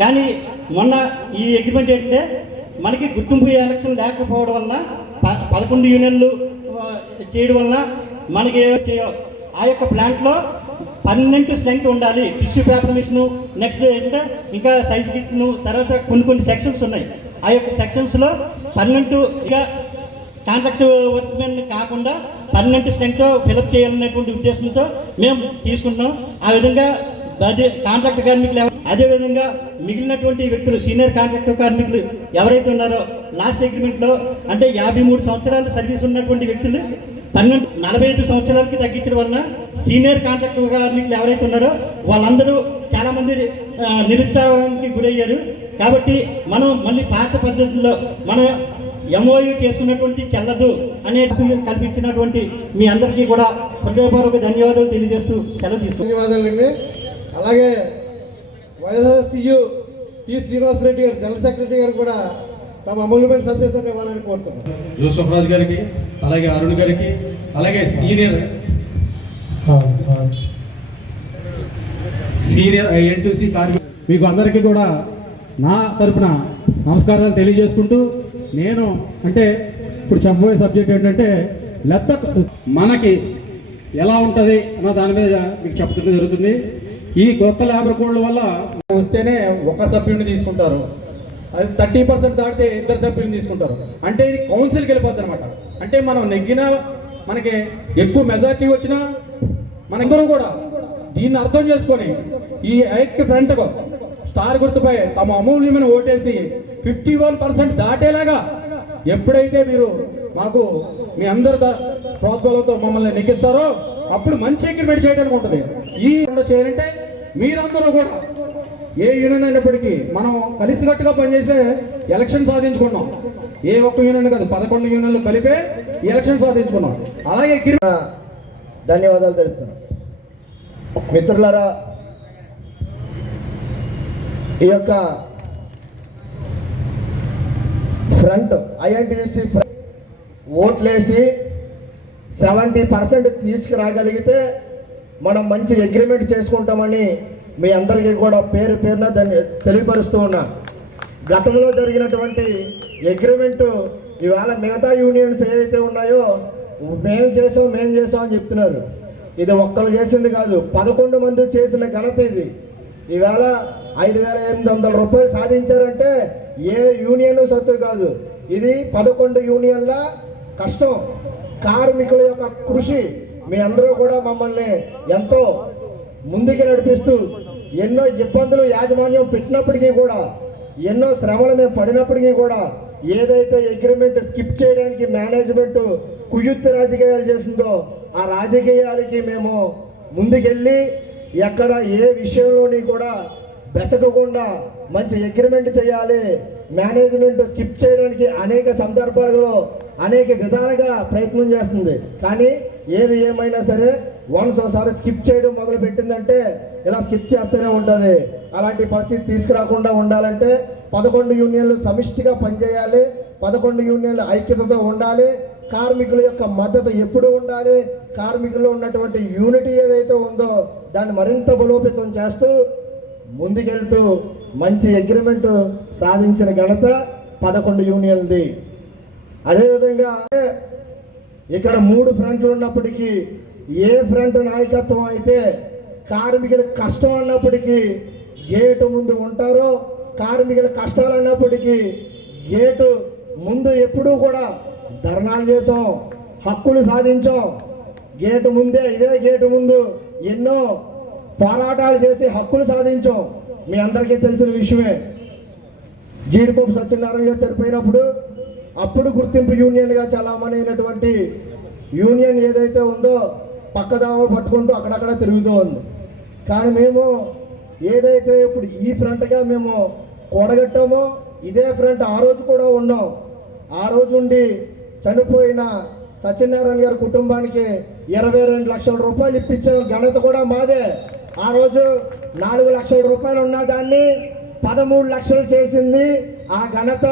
కానీ మొన్న ఈ అగ్రిమెంట్ ఏంటంటే మనకి గుర్తింపు ఎలక్షన్ లేకపోవడం వలన 11 యూనియన్లు చేయడం వలన మనకి ఆ యొక్క ప్లాంట్లో పర్మనెంట్ స్ట్రెంగ్త్ ఉండాలి. టిష్యూ పేపర్ మిషను, నెక్స్ట్ ఏంటంటే ఇంకా సైజ్ కిట్స్ను, తర్వాత కొన్ని సెక్షన్స్ ఉన్నాయి. ఆ యొక్క సెక్షన్స్లో పర్మనెంట్ ఇక కాంట్రాక్ట్ వర్క్మెన్ కాకుండా పర్మనెంట్ స్ట్రెంగ్త్ ఫిలప్ చేయాలనేటువంటి ఉద్దేశంతో మేము తీసుకుంటున్నాం. ఆ విధంగా కాంట్రాక్ట్ కార్మికులు అదేవిధంగా మిగిలినటువంటి వ్యక్తులు సీనియర్ కాంట్రాక్ట్ కార్మికులు ఎవరైతే ఉన్నారో లాస్ట్ అగ్రిమెంట్లో అంటే 53 సంవత్సరాలు సర్వీస్ ఉన్నటువంటి వ్యక్తులు 45 సంవత్సరాలకి తగ్గించడం వలన సీనియర్ కాంట్రాక్ట్ కార్మికులు ఎవరైతే ఉన్నారో వాళ్ళందరూ చాలామంది నిరుత్సాహానికి గురయ్యారు. కాబట్టి మనం మళ్ళీ పాత పద్ధతుల్లో మనం ఎంఓయూ చేసుకున్నటువంటి చెల్లదు అనే కల్పించినటువంటి మీ అందరికీ కూడా హృదయపూర్వక ధన్యవాదాలు తెలియజేస్తూ సెలవు తీసుకుంటాం. ధన్యవాదాలండి. అలాగే వైఎస్ఆర్సీయు టి శ్రీనివాసరెడ్డి గారు జనరల్ సెక్రటరీ గారు కూడా తమ అమూల్యమైన సందేశాన్ని ఇవ్వాలని కోరుతున్నాం. జోసఫ్ రాజు గారికి, అలాగే అరుణ్ గారికి, అలాగే సీనియర్ ఐఎన్టీసీ కార్మికులు మీకు అందరికీ కూడా నా తరపున నమస్కారాలు తెలియజేసుకుంటూ, నేను అంటే ఇప్పుడు చెప్పబోయే సబ్జెక్ట్ ఏంటంటే మనకి ఎలా ఉంటుంది అన్న దాని మీద మీకు చెప్పడం జరుగుతుంది. ఈ కొత్త లేబర్ కోడ్ల వల్ల వస్తేనే ఒక సభ్యుడిని తీసుకుంటారు, అది 30% దాటితే 2 సభ్యులను తీసుకుంటారు. అంటే ఇది కౌన్సిల్కి వెళ్ళిపోతుంది అనమాట. అంటే మనం నెగ్గినా, మనకి ఎక్కువ మెజార్టీ వచ్చినా మనందరూ కూడా దీన్ని అర్థం చేసుకొని ఈ ఐక్య ఫ్రంట్ స్టార్ గుర్తుపై తమ అమూల్యమైన ఓటేసి 51% దాటేలాగా ఎప్పుడైతే మీరు మాకు మీ అందరి ప్రోత్సాహంతో మమ్మల్ని నెగ్గిస్తారో అప్పుడు మంచి అగ్రిమెంట్ చేయడానికి ఉంటుంది. ఈ చేయాలంటే మీరందరూ కూడా ఏ యూనియన్ అయినప్పటికీ మనం కలిసికట్టుగా పనిచేసే ఎలక్షన్ సాధించుకున్నాం. ఏ ఒక్క యూనియన్ కాదు, 11 యూనియన్లు కలిపే ఎలక్షన్ సాధించుకున్నాం. అలాగే ధన్యవాదాలు తెలుపుతున్నాం. మిత్రులారా, ఈ యొక్క ఫ్రంట్ ఐఎన్టీసీ ఓట్లేసి 70% తీసుకురాగలిగితే మనం మంచి అగ్రిమెంట్ చేసుకుంటామని మీ అందరికీ కూడా పేరు పేరున తెలియపరుస్తూ ఉన్నా. గతంలో జరిగినటువంటి అగ్రిమెంటు ఇవాళ మిగతా యూనియన్స్ ఏదైతే ఉన్నాయో మేము చేసాం అని చెప్తున్నారు. ఇది ఒక్కరు చేసింది కాదు, 11 మంది చేసిన ఘనత ఇది. ఇవాళ 5,800 రూపాయలు సాధించారంటే ఏ యూనియన్ సత్తు కాదు, ఇది 11 యూనియన్ల కష్టం, కార్మికుల యొక్క కృషి. మీ అందరూ కూడా మమ్మల్ని ఎంతో ముందుకు నడిపిస్తూ ఎన్నో ఇబ్బందులు యాజమాన్యం పెట్టినప్పటికీ కూడా, ఎన్నో శ్రమలు మేము పడినప్పటికీ కూడా ఏదైతే అగ్రిమెంట్ స్కిప్ చేయడానికి మేనేజ్మెంట్ కుయుక్తి రాజకీయాలు చేసిందో ఆ రాజకీయాలకి మేము ముందుకెళ్ళి ఎక్కడ ఏ విషయంలోని కూడా బెసకకుండా మంచి అగ్రిమెంట్ చేయాలి. మేనేజ్మెంట్ స్కిప్ చేయడానికి అనేక సందర్భాలలో అనేక విధాలుగా ప్రయత్నం చేస్తుంది. కానీ ఏది ఏమైనా సరే వన్స్ ఒకసారి స్కిప్ చేయడం మొదలు పెట్టిందంటే ఇలా స్కిప్ చేస్తూనే ఉంటుంది. అలాంటి పరిస్థితి తీసుకురాకుండా ఉండాలంటే 11 యూనియన్లు సమిష్టిగా పనిచేయాలి, 11 యూనియన్లు ఐక్యతతో ఉండాలి, కార్మికుల యొక్క మద్దతు ఎప్పుడు ఉండాలి, కార్మికుల్లో ఉన్నటువంటి యూనిటీ ఏదైతే ఉందో దాన్ని మరింత బలోపేతం చేస్తూ ముందుకెళ్తూ మంచి అగ్రిమెంట్ సాధించిన ఘనత 11 యూనియన్ది. అదేవిధంగా ఇక్కడ 3 ఫ్రంట్లు ఉన్నప్పటికీ ఏ ఫ్రంట్ నాయకత్వం అయితే కార్మికుల కష్టం అన్నప్పటికీ గేటు ముందు ఉంటారో, కార్మికుల కష్టాలు అన్నప్పటికీ గేటు ముందు ఎప్పుడూ కూడా ధర్నాలు చేసాం, హక్కులు సాధించాం. గేటు ముందే, ఇదే గేటు ముందు ఎన్నో పోరాటాలు చేసి హక్కులు సాధించాం. మీ అందరికీ తెలిసిన విషయమే. జీడిపప్పు సత్యనారాయణ గారు చనిపోయినప్పుడు అప్పుడు గుర్తింపు యూనియన్గా చలామణి అయినటువంటి యూనియన్ ఏదైతే ఉందో పక్కదావ పట్టుకుంటూ అక్కడక్కడ తిరుగుతూ ఉంది. కానీ మేము ఏదైతే ఇప్పుడు ఈ ఫ్రంట్గా మేము కూడగట్టామో ఇదే ఫ్రంట్ ఆ రోజు కూడా ఉన్నాం. ఆ రోజు ఉండి చనిపోయిన సత్యనారాయణ గారి కుటుంబానికి 22 లక్షల రూపాయలు ఇప్పించిన ఘనత కూడా మాదే. ఆ రోజు 4 లక్షల రూపాయలు ఉన్న దాన్ని 13 లక్షలు చేసింది ఆ ఘనత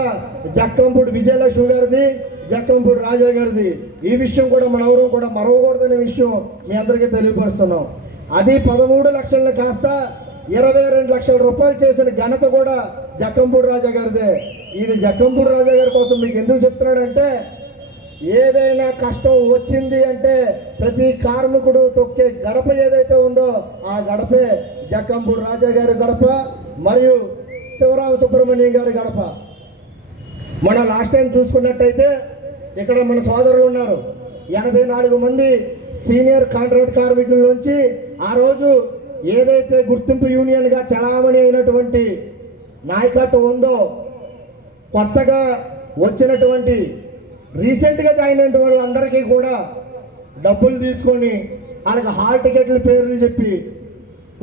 జక్కంపూడి విజయలక్ష్మి గారిది, జక్కంపూడి రాజా గారిది. ఈ విషయం కూడా మనెవరూ కూడా మరవకూడదనే విషయం మీ అందరికీ తెలియపరుస్తున్నాం. అది 13 లక్షలను కాస్త 22 లక్షల రూపాయలు చేసిన ఘనత కూడా జక్కంపూడి రాజా గారిదే. ఇది జక్కంపూడి రాజా గారి కోసం మీకు ఎందుకు చెప్తున్నాడంటే, ఏదైనా కష్టం వచ్చింది అంటే ప్రతి కార్మికుడు తొక్కే గడప ఏదైతే ఉందో ఆ గడపే జక్కంపూడి రాజా గారి గడప మరియు శివరామ సుబ్రహ్మణ్యం గారి గడప. మనం లాస్ట్ టైం చూసుకున్నట్టయితే ఇక్కడ మన సోదరులు ఉన్నారు, 84 మంది సీనియర్ కాంట్రాక్ట్ కార్మికుల నుంచి ఆ రోజు ఏదైతే గుర్తింపు యూనియన్గా చలామణి అయినటువంటి నాయకత్వం ఉందో, కొత్తగా వచ్చినటువంటి రీసెంట్గా జాయిన్ అయిన వాళ్ళందరికీ కూడా డబ్బులు తీసుకొని వాళ్ళకి హాల్ టికెట్ల పేర్లు చెప్పి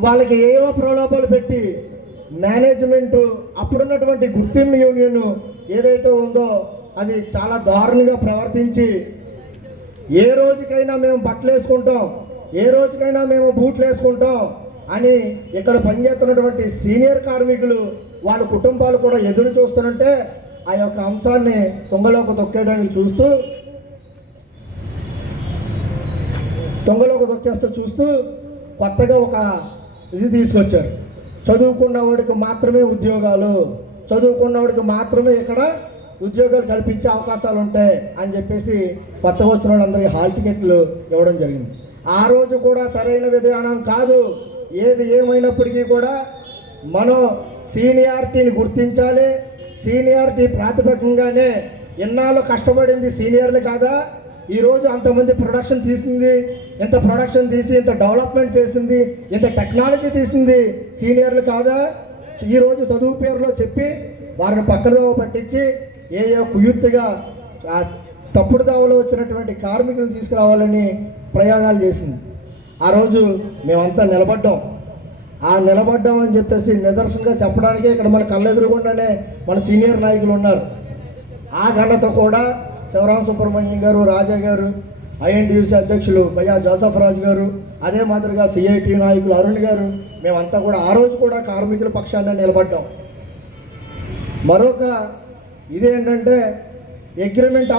వాళ్ళకి ఏవో ప్రలోభాలు పెట్టి మేనేజ్మెంటు అప్పుడున్నటువంటి గుర్తింపు యూనియన్ ఏదైతే ఉందో అది చాలా దారుణంగా ప్రవర్తించి, ఏ రోజుకైనా మేము బట్టలు వేసుకుంటాం, ఏ రోజుకైనా మేము బూట్లు వేసుకుంటాం అని ఇక్కడ పనిచేస్తున్నటువంటి సీనియర్ కార్మికులు వాళ్ళ కుటుంబాలు కూడా ఎదురు చూస్తుంటే ఆ యొక్క అంశాన్ని తొంగలోకి తొక్కేయడానికి చూస్తూ కొత్తగా ఒక ఇది తీసుకొచ్చారు. చదువుకున్నవాడికి మాత్రమే ఉద్యోగాలు, చదువుకున్నవాడికి మాత్రమే ఇక్కడ ఉద్యోగాలు కల్పించే అవకాశాలు ఉంటాయి అని చెప్పేసి కొత్తగా వచ్చిన వాళ్ళందరికీ హాల్ టికెట్లు ఇవ్వడం జరిగింది. ఆ రోజు కూడా సరైన విధానం కాదు. ఏది ఏమైనప్పటికీ కూడా మనం సీనియారిటీని గుర్తించాలి. సీనియారిటీ ప్రాతిపదికంగానే ఎన్నాళ్ళు కష్టపడింది సీనియర్లు కాదా, ఈరోజు అంతమంది ప్రొడక్షన్ తీసింది, ఇంత ప్రొడక్షన్ తీసి ఇంత డెవలప్మెంట్ చేసింది, ఇంత టెక్నాలజీ తీసింది సీనియర్లు కాదా? ఈరోజు చదువు పేరులో చెప్పి వారిని పక్కదో పట్టించి ఏ కుయుక్తిగా తప్పుడు దావలో వచ్చినటువంటి కార్మికులను తీసుకురావాలని ప్రయోగాలు చేసింది. ఆ రోజు మేమంతా నిలబడ్డాం అని చెప్పేసి నిదర్శనంగా చెప్పడానికే ఇక్కడ మన కళ్ళెదురుగుండానే మన సీనియర్ నాయకులు ఉన్నారు. ఆ ఘనత కూడా శివరామ సుబ్రహ్మణ్యం గారు, రాజా గారు, ఐఎన్టీయూసీ అధ్యక్షులు భయ్యా జోసఫ్ రాజు గారు, అదే మాదిరిగా సిఐటి నాయకులు అరుణ్ గారు, మేమంతా కూడా ఆ రోజు కూడా కార్మికుల పక్షాన్ని నిలబడ్డాం. మరొక ఇదేంటంటే అగ్రిమెంట్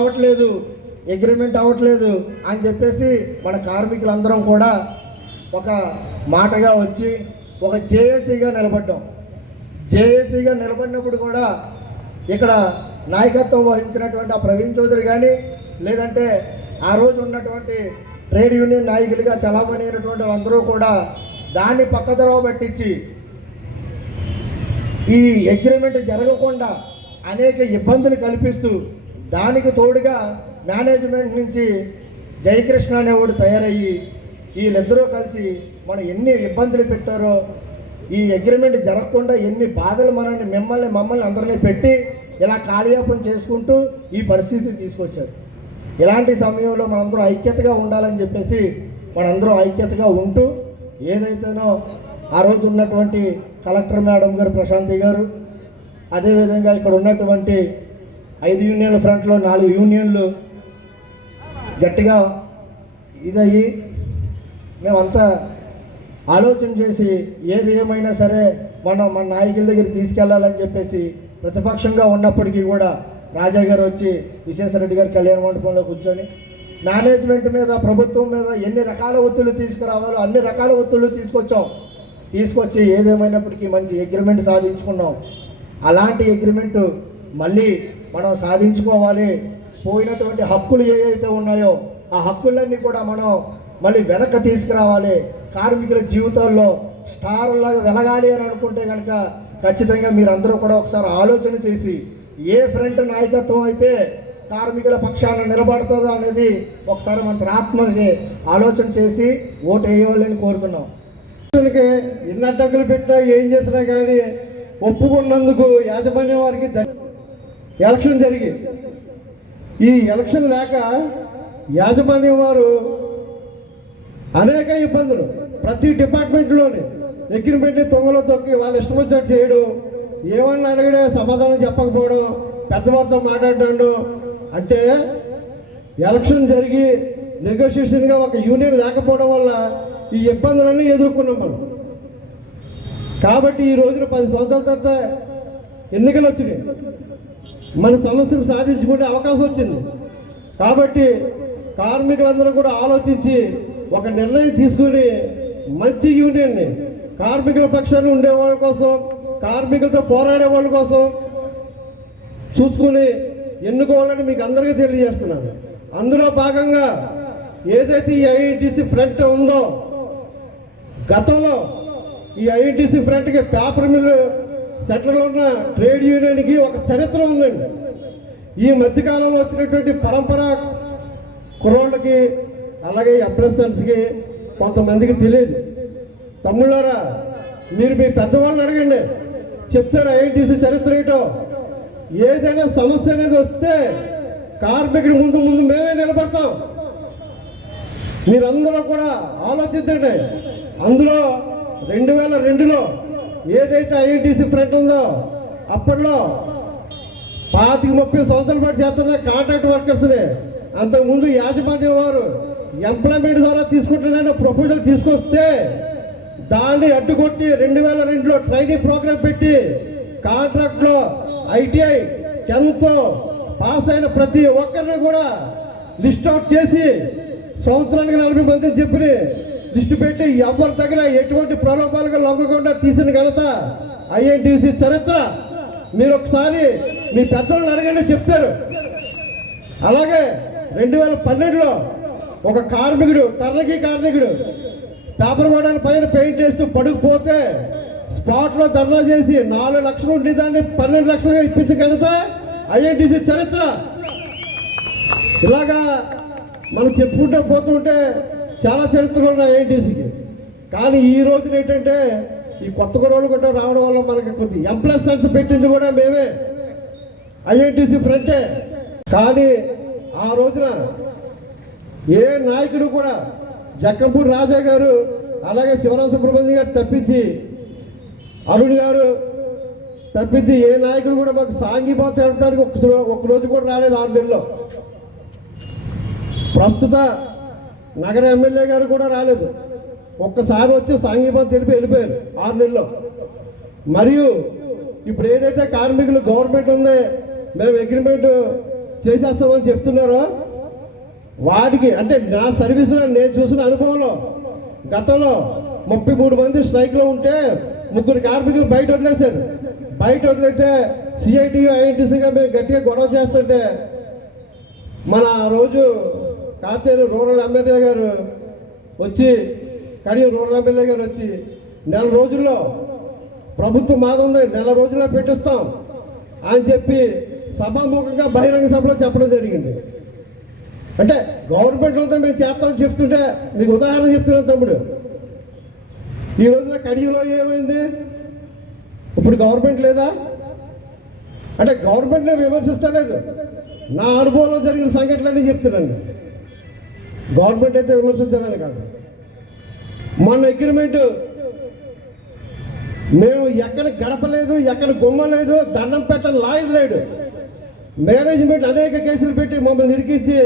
అవ్వట్లేదు అని చెప్పేసి మన కార్మికులందరం కూడా ఒక మాటగా వచ్చి ఒక జేఏసీగా నిలబడినప్పుడు కూడా ఇక్కడ నాయకత్వం వహించినటువంటి ఆ ప్రవీణ్ చౌదరి కానీ, లేదంటే ఆ రోజు ఉన్నటువంటి ట్రేడ్ యూనియన్ నాయకులుగా చలామణి అయినటువంటి వాళ్ళందరూ కూడా దాన్ని పక్కదరవ పట్టించి ఈ అగ్రిమెంట్ జరగకుండా అనేక ఇబ్బందులు కల్పిస్తూ, దానికి తోడుగా మేనేజ్మెంట్ నుంచి జయకృష్ణ అనేవాడు తయారయ్యి వీళ్ళిద్దరూ కలిసి మనం ఎన్ని ఇబ్బందులు పెట్టారో, ఈ అగ్రిమెంట్ జరగకుండా ఎన్ని బాధలు మమ్మల్ని అందరినీ పెట్టి ఇలా కాలయాపన చేసుకుంటూ ఈ పరిస్థితి తీసుకొచ్చారు. ఇలాంటి సమయంలో మనందరం ఐక్యతగా ఉండాలని చెప్పేసి మనందరం ఐక్యతగా ఉంటూ ఏదైతేనో ఆ రోజు ఉన్నటువంటి కలెక్టర్ మేడం గారు ప్రశాంతి గారు, అదేవిధంగా ఇక్కడ ఉన్నటువంటి 5 యూనియన్ల ఫ్రంట్లో 4 యూనియన్లు గట్టిగా ఇదయ్యి మేమంతా ఆలోచన చేసి ఏది ఏమైనా సరే మన నాయకుల దగ్గర తీసుకెళ్లాలని చెప్పేసి ప్రతిపక్షంగా ఉన్నప్పటికీ కూడా రాజా గారు వచ్చి విశ్వేశ్వరరెడ్డి గారి కళ్యాణ మండపంలో కూర్చొని మేనేజ్మెంట్ మీద, ప్రభుత్వం మీద ఎన్ని రకాల ఒత్తిళ్లు తీసుకురావాలో అన్ని రకాల ఒత్తిళ్లు తీసుకొచ్చి ఏదేమైనప్పటికీ మంచి అగ్రిమెంట్ సాధించుకున్నాం. అలాంటి అగ్రిమెంటు మళ్ళీ మనం సాధించుకోవాలి. పోయినటువంటి హక్కులు ఏవైతే ఉన్నాయో ఆ హక్కులన్నీ కూడా మనం మళ్ళీ వెనక్కి తీసుకురావాలి. కార్మికుల జీవితాల్లో స్టార్లాగా వెలగాలి అని అనుకుంటే కనుక ఖచ్చితంగా మీరందరూ కూడా ఒకసారి ఆలోచన చేసి ఏ ఫ్రంట్ నాయకత్వం అయితే కార్మికుల పక్షాన నిలబడుతుందో అనేది ఒకసారి మన ఆత్మకి ఆలోచన చేసి ఓటు వేయాలని కోరుతున్నాం. ఎన్ని అడ్డంకులు పెట్టినా ఏం చేసినా కానీ ఒప్పుకున్నందుకు యాజమాన్యం వారికి ఎలక్షన్ జరిగి ఈ ఎలక్షన్ లేక యాజమాన్యం వారు అనేక ఇబ్బందులు ప్రతి డిపార్ట్మెంట్లోని అగ్రిమెంట్ని తొంగలో తొక్కి వాళ్ళు ఇష్టం వచ్చినట్టు చేయడం, ఏమన్నా అడిగినా సమాధానం చెప్పకపోవడం, పెద్దవారితో మాట్లాడడం. అంటే ఎలక్షన్ జరిగి నెగోషియేషన్గా ఒక యూనియన్ లేకపోవడం వల్ల ఈ ఇబ్బందులన్నీ ఎదుర్కొన్నాం మనం. కాబట్టి ఈ రోజున 10 సంవత్సరాల తర్వాత ఎన్నికలు వచ్చినాయి, మన సమస్యలు సాధించుకునే అవకాశం వచ్చింది. కాబట్టి కార్మికులందరూ కూడా ఆలోచించి ఒక నిర్ణయం తీసుకుని మంచి యూనియన్ని, కార్మికుల పక్షాన్ని ఉండే వాళ్ళ కోసం, కార్మికులతో పోరాడే వాళ్ళ కోసం చూసుకుని ఎన్నుకోవాలని మీకు అందరికీ తెలియజేస్తున్నాను. అందులో భాగంగా ఏదైతే ఈ ఐఎన్టీసీ ఫ్రంట్ ఉందో, గతంలో ఈ ఐఎన్టీసీ ఫ్రంట్కి పేపర్ మిల్లు సెంటర్లో ఉన్న ట్రేడ్ యూనియన్కి ఒక చరిత్ర ఉందండి. ఈ మధ్యకాలంలో వచ్చినటువంటి పరంపర కుర్రోళ్ళకి అలాగే ఎంప్రెసర్స్కి కొంతమందికి తెలియదు. తమ్ముళ్ళారా, మీరు మీ పెద్దవాళ్ళని అడగండి, చెప్తారు ఐఎన్టీసీ చరిత్ర ఏంటో. ఏదైనా సమస్య అనేది వస్తే కార్మికుడి ముందు మేమే నిలబడతాం. మీరందరూ కూడా ఆలోచించండి. అందులో 2002లో ఏదైతే ఐఎన్టీసీ ఫ్రంట్ ఉందో, అప్పట్లో 25-30 సంవత్సరాల పాటు చేస్తున్న కాంట్రాక్ట్ వర్కర్స్ని అంతకుముందు యాజమాన్యం వారు ఎంప్లాయ్మెంట్ ద్వారా తీసుకుంటున్న ప్రపోజల్ తీసుకొస్తే దాన్ని అడ్డుకొట్టి 2002లో ట్రైనింగ్ ప్రోగ్రామ్ పెట్టి కాంట్రాక్ట్లో ఐటీఐ 10th పాస్ అయిన ప్రతి ఒక్కరిని కూడా లిస్ట్ అవుట్ చేసి సంవత్సరానికి 40 మందిని చెప్పి లిస్టు పెట్టి ఎవరి దగ్గర ఎటువంటి ప్రలోభాలుగా లొంగకుండా తీసిన ఘనత ఐఎన్టీసీ చరిత్ర. మీరు ఒకసారి మీ పెద్దలను అడగండి, చెప్తారు. అలాగే 2012లో ఒక కార్మికుడు, టర్నకీ కార్మికుడు పేపర్ గోడల పైన పెయింట్ వేస్తూ పడుకుపోతే స్పాట్లో ధర్నా చేసి 4 లక్షలు ఉండి దాన్ని 12 లక్షలుగా ఇప్పించిన ఘనత ఐఎన్టీసీ చరిత్ర. ఇలాగా మనం చెప్పుకుంటూ పోతుంటే చాలా చరిత్రలు ఉన్నాయి ఐఎన్టీసీకి. కానీ ఈ రోజున ఏంటంటే ఈ కొత్త కుర్రోళ్ళు కూడా రావడం వల్ల మనకి కొద్ది ఎంప్లాయ్మెంట్స్ పెట్టింది కూడా మేమే, ఐఎన్టీసీ ఫ్రంటే. కానీ ఆ రోజున ఏ నాయకుడు కూడా జక్కంపూడి రాజా గారు అలాగే శివరామ సుబ్రహ్మణ్యం గారు తప్పించి, అరుణ్ గారు తప్పించి ఏ నాయకుడు కూడా మాకు సాంఘీభావం తెలపడానికి ఒక్క రోజు కూడా రాలేదు 6 నెలల్లో. ప్రస్తుత నగర ఎమ్మెల్యే గారు కూడా రాలేదు. ఒక్కసారి వచ్చి సాంఘీభావం తెలిపి వెళ్ళిపోయారు 6 నెలల్లో. మరియు ఇప్పుడు ఏదైతే కార్మికులు గవర్నమెంట్ ఉందో మేము అగ్రిమెంట్ చేసేస్తామని చెప్తున్నారో వాటికి, అంటే నా సర్వీసులో నేను చూసిన అనుభవంలో గతంలో 33 మంది స్ట్రైక్లో ఉంటే 3 కార్మికులు బయట వదిలేశారు. బయట వదిలేస్తే సిఐటి ఐఎన్టీసీగా మేము గట్టిగా గొడవ చేస్తుంటే మన రోజు కాతేరు రూరల్ ఎమ్మెల్యే గారు వచ్చి, కడియం రూరల్ ఎమ్మెల్యే గారు వచ్చి 4 రోజుల్లో ప్రభుత్వం మాదుంది, 4 రోజుల్లో పెట్టిస్తాం అని చెప్పి సభాముఖంగా బహిరంగ సభలో చెప్పడం జరిగింది. అంటే గవర్నమెంట్లతో మేము చేస్తామని చెప్తుంటే మీకు ఉదాహరణ చెప్తున్నాను తమ్ముడు. ఈ రోజున కడియంలో ఏమైంది? ఇప్పుడు గవర్నమెంట్ లేదా? అంటే గవర్నమెంట్నే విమర్శిస్తలేదు. నా అనుభవంలో జరిగిన సంఘటనలన్నీ చెప్తున్నాను. గవర్నమెంట్ అయితే విమర్శించాలని కాదు. మన అగ్రిమెంట్ మేము ఎక్కడ గడపలేదు, ఎక్కడ గుమ్మలేదు, దండం పెట్టని లాయర్ లేడు. మేనేజ్మెంట్ అనేక కేసులు పెట్టి మమ్మల్ని ఇరికించి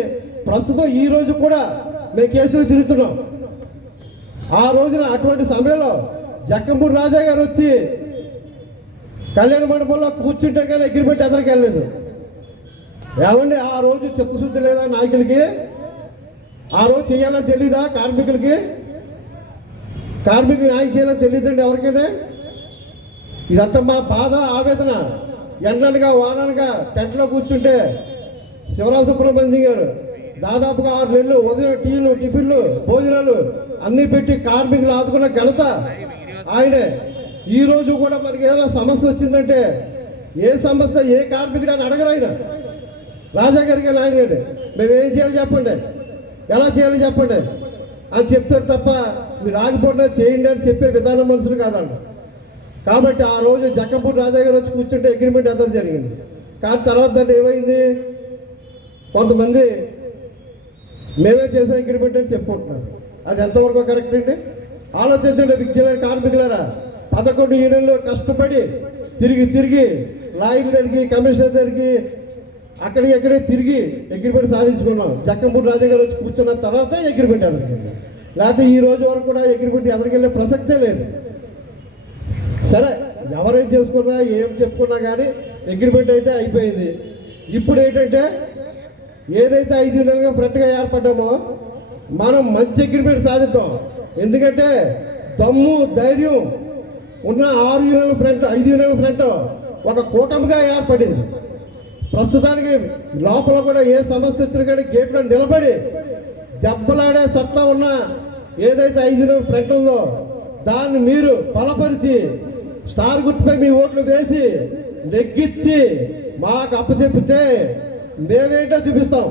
ప్రస్తుతం ఈ రోజు కూడా మేము కేసులు తిరుగుతున్నాం. ఆ రోజున అటువంటి సమయంలో జక్కంపూడి రాజా గారు వచ్చి కళ్యాణ మండపంలో కూర్చుంటే కానీ అగ్రిమెంట్ ఎదరికి వెళ్ళలేదు. ఏమండి, ఆ రోజు చిత్తశుద్ధి లేదా నాయకులకి? ఆ రోజు చేయాలని తెలీదా కార్మికులకి? కార్మికులు న్యాయం చేయాలని తెలియదండి ఎవరికైనా? ఇదంతా మా బాధ, ఆవేదన. ఎండలుగా వానలుగా టెంట్లో కూర్చుంటే శివరామ సుబ్రహ్మణ్యం గారు దాదాపుగా 6 నెలలు ఉదయం టీలు, టిఫిన్లు, భోజనాలు అన్నీ పెట్టి కార్మికులు ఆదుకున్న ఘనత ఆయనే. ఈ రోజు కూడా మనకి ఏదైనా సమస్య వచ్చిందంటే ఏ సమస్య ఏ కార్మికుడు అని అడగరు ఆయన. రాజా గారికి ఆయన గారు మేము ఏం చేయాలి చెప్పండి, ఎలా చేయాలి చెప్పండి అని చెప్తారు తప్ప మీరు ఆగిపోయినా చేయండి అని చెప్పే విధానం మనుషులు కాదంట. కాబట్టి ఆ రోజు జక్కంపూడి రాజా గారు వచ్చి కూర్చుంటే అగ్రిమెంట్ ఎంత జరిగింది. కానీ తర్వాత దాన్ని ఏమైంది? కొంతమంది మేమే చేసే అగ్రిమెంట్ అని చెప్పుకుంటున్నారు. అది ఎంతవరకు కరెక్ట్ అండి? ఆలోచించండి విద్యుత్ కార్మికులారా. 11 యూనియన్లు కష్టపడి తిరిగి లాయర్ దగ్గరికి, కమిషనర్ దగ్గరికి, అక్కడికి తిరిగి అగ్రిమెంట్ సాధించుకున్నాం. జక్కంపూడి రాజా గారు వచ్చి కూర్చున్న తర్వాత అగ్రిమెంట్ ఎదరికెళ్ళి, లేకపోతే ఈ రోజు వరకు కూడా అగ్రిమెంట్ ఎదరికెళ్ళే ప్రసక్తే లేదు. సరే, ఎవరేం చేసుకున్నా ఏం చెప్పుకున్నా కానీ అగ్రిమెంట్ అయితే అయిపోయింది. ఇప్పుడు ఏంటంటే ఏదైతే 5 నెలలుగా ఫ్రంట్గా ఏర్పడ్డామో మనం మంచి అగ్రిమెంట్ సాధిద్దాం. ఎందుకంటే దమ్ము, ధైర్యం ఉన్న 6 యూనియన్ల ఫ్రంట్ 5 యూనియన్ల ఫ్రంట్ ఒక కూటమిగా ఏర్పడింది. ప్రస్తుతానికి లోపల కూడా ఏ సమస్య వచ్చినా కానీ గేట్లో నిలబడి దెబ్బలాడే సత్తా ఉన్న ఏదైతే 5 యూనియన్ల ఫ్రంట్ ఉందో దాన్ని మీరు బలపరిచి స్టార్ గుర్తుపై మీ ఓట్లు వేసి నెగ్గించి మాకు అప్పచెప్పితే మేమేంటో చూపిస్తాం.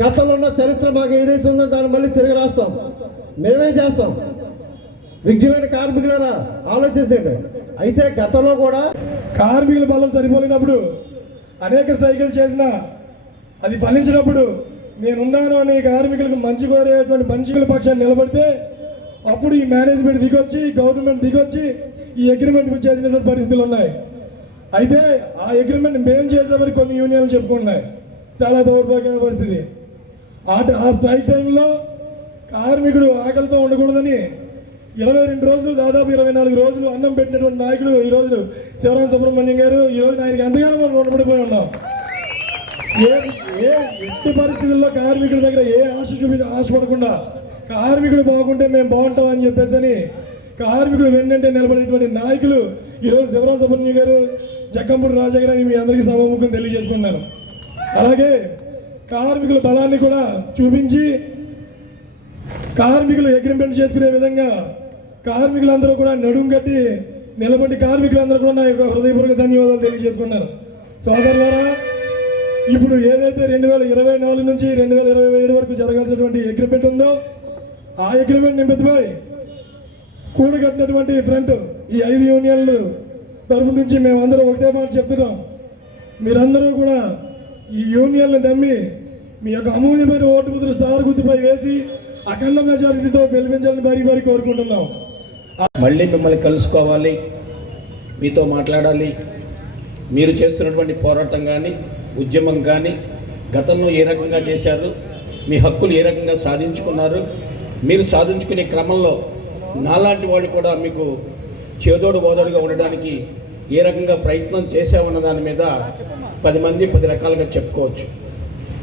గతంలో ఉన్న చరిత్ర మాకు ఏదైతే ఉందో దాన్ని మళ్ళీ తిరిగి రాస్తాం, మేమే చేస్తాం. విద్యులైన కార్మికులారా ఆలోచించండి. అయితే గతంలో కూడా కార్మికుల బలం సరిపోలేనప్పుడు అనేక స్ట్రైకులు చేసినా అది ఫలించినప్పుడు నేనున్నాను అనే కార్మికులకు మంచి కోరేటువంటి మనుషుల పక్షాన్ని నిలబడితే అప్పుడు ఈ మేనేజ్మెంట్ దిగొచ్చి గవర్నమెంట్ దిగొచ్చి ఈ అగ్రిమెంట్ చేసినటువంటి పరిస్థితులు ఉన్నాయి. అయితే ఆ అగ్రిమెంట్ మేము చేసేవరకు కొన్ని యూనియన్లు చెప్పుకుంటున్నాయి. చాలా దౌర్భాగ్యమైన పరిస్థితి. ఆ స్ట్రైక్ టైంలో కార్మికుడు ఆకలితో ఉండకూడదని 22 రోజులు దాదాపు 24 రోజులు అన్నం పెట్టినటువంటి నాయకుడు ఈరోజు శివరామ సుబ్రహ్మణ్యం గారు. ఈరోజు ఆయనకి ఎంతగానో మనం రుణపడిపోయి ఉన్నాం. ఎట్టి పరిస్థితుల్లో కార్మికుల దగ్గర ఏ ఆశపడకుండా కార్మికుడు బాగుంటే మేము బాగుంటాం అని చెప్పేసి కార్మికుడు వెన్నంటే నిలబడేటువంటి నాయకులు ఈరోజు శివరామ సుబ్రహ్మణ్యం గారు, జక్కంపూడి రాజా గారు అని మీ అందరికీ సభాముఖం తెలియజేసుకున్నాను. అలాగే కార్మికుల బలాన్ని కూడా చూపించి కార్మికులు అగ్రిమెంట్ చేసుకునే విధంగా కార్మికులందరూ కూడా నడుం కట్టి నిలబడి కార్మికులందరూ కూడా నా యొక్క హృదయపూర్వక ధన్యవాదాలు తెలియజేసుకున్నాను. సోదరులారా, ఇప్పుడు ఏదైతే 2024 నుంచి 2027 వరకు జరగాల్సినటువంటి అగ్రిమెంట్ ఉందో ఆ అగ్రిమెంట్ నిమిత్తమై కూడగట్టినటువంటి ఫ్రంట్ ఈ 5 యూనియన్లు తరపు నుంచి మేమందరూ ఒకటే మాట చెప్తున్నాం. మీరందరూ కూడా ఈ యూనియన్లు నమ్మి మీ యొక్క అమూల్యమైన ఓటు ముద్ర స్టార్ గుర్తుపై వేసి అఖండ మెజారిటీతో గెలిపించాలని భారీ కోరుకుంటున్నాం. మళ్ళీ మిమ్మల్ని కలుసుకోవాలి, మీతో మాట్లాడాలి. మీరు చేస్తున్నటువంటి పోరాటం కానీ ఉద్యమం కానీ గతంలో ఏ రకంగా చేశారు, మీ హక్కులు ఏ రకంగా సాధించుకున్నారు, మీరు సాధించుకునే క్రమంలో నాలాంటి వాళ్ళు కూడా మీకు చేదోడు బోదోడుగా ఉండడానికి ఏ రకంగా ప్రయత్నం చేశామన్న దాని మీద 10 మంది 10 రకాలుగా చెప్పుకోవచ్చు.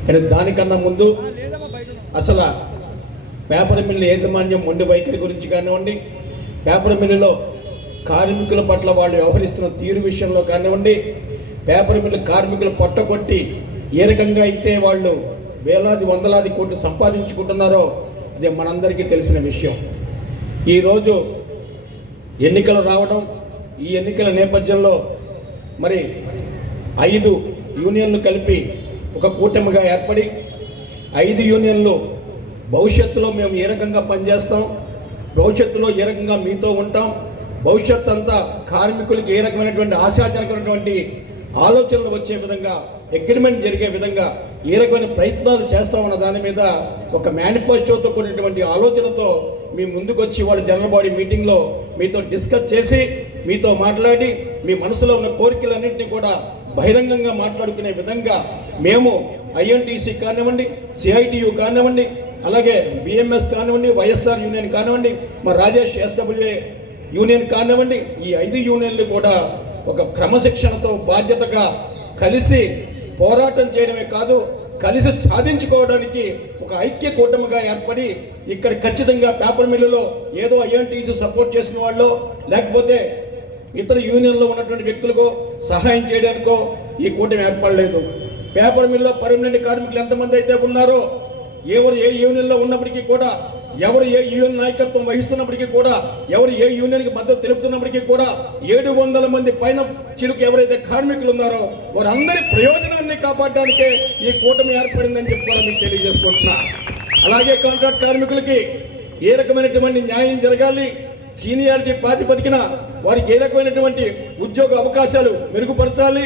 కానీ దానికన్నా ముందు అసలు పేపర్ మిల్లు యాజమాన్యం మొండి వైఖరి గురించి కానివ్వండి, పేపర్ మిల్లులో కార్మికుల పట్ల వాళ్ళు వ్యవహరిస్తున్న తీరు విషయంలో కానివ్వండి, పేపర్ మిల్లు కార్మికులు పొట్టగొట్టి ఏ రకంగా అయితే వాళ్ళు వేలాది వందలాది కోట్లు సంపాదించుకుంటున్నారో అది మనందరికీ తెలిసిన విషయం. ఈరోజు ఎన్నికలు రావడం, ఈ ఎన్నికల నేపథ్యంలో మరి 5 యూనియన్లు కలిపి ఒక కూటమిగా ఏర్పడి 5 యూనియన్లు భవిష్యత్తులో మేము ఏ రకంగా పనిచేస్తాం, భవిష్యత్తులో ఏ రకంగా మీతో ఉంటాం, భవిష్యత్తు అంతా కార్మికులకి ఏ రకమైనటువంటి ఆశాజనకమైనటువంటి ఆలోచనలు వచ్చే విధంగా, అగ్రిమెంట్ జరిగే విధంగా ఏ రకమైన ప్రయత్నాలు చేస్తామన్న దాని మీద ఒక మేనిఫెస్టోతో కూడినటువంటి ఆలోచనతో మీ ముందుకు వచ్చి వాళ్ళు జనరల్ బాడీ మీటింగ్లో మీతో డిస్కస్ చేసి మీతో మాట్లాడి మీ మనసులో ఉన్న కోరికలన్నింటినీ కూడా బహిరంగంగా మాట్లాడుకునే విధంగా మేము ఐఎన్టీసీ కానివ్వండి, సిఐటియు కానివ్వండి, అలాగే బిఎంఎస్ కానివ్వండి, వైఎస్ఆర్ యూనియన్ కానివ్వండి, మా రాజేష్ ఎస్డబ్ల్యూఏ యూనియన్ కానివ్వండి, ఈ 5 యూనియన్లు కూడా ఒక క్రమశిక్షణతో బాధ్యతగా కలిసి పోరాటం చేయడమే కాదు, కలిసి సాధించుకోవడానికి ఒక ఐక్య కూటమిగా ఏర్పడి ఇక్కడ ఖచ్చితంగా పేపర్ మిల్లులో ఏదో ఐఎన్టీసీ సపోర్ట్ చేసిన వాళ్ళు లేకపోతే ఇతర యూనియన్లో ఉన్నటువంటి వ్యక్తులకు సహాయం చేయడానికో ఈ కూటమి ఏర్పడలేదు. పేపర్ మిల్లో పర్మనెంట్ కార్మికులు ఎంతమంది అయితే ఉన్నారో, ఎవరు ఏ యూనియన్లో ఉన్నప్పటికీ కూడా, ఎవరు ఏ యూనియన్ నాయకత్వం వహిస్తున్నప్పటికీ కూడా, ఎవరు ఏ యూనియన్కి మద్దతు తెలుపుతున్నప్పటికీ కూడా 700 మంది పైన చిలుకు ఎవరైతే కార్మికులు ఉన్నారో వారందరి ప్రయోజనాన్ని కాపాడడానికే ఈ కూటమి ఏర్పడిందని చెప్పి కూడా మీకు తెలియజేసుకుంటున్నా. అలాగే కాంట్రాక్ట్ కార్మికులకి ఏ రకమైనటువంటి న్యాయం జరగాలి, సీనియారిటీ ప్రాతిపదికన వారికి ఏ రకమైనటువంటి ఉద్యోగ అవకాశాలు మెరుగుపరచాలి.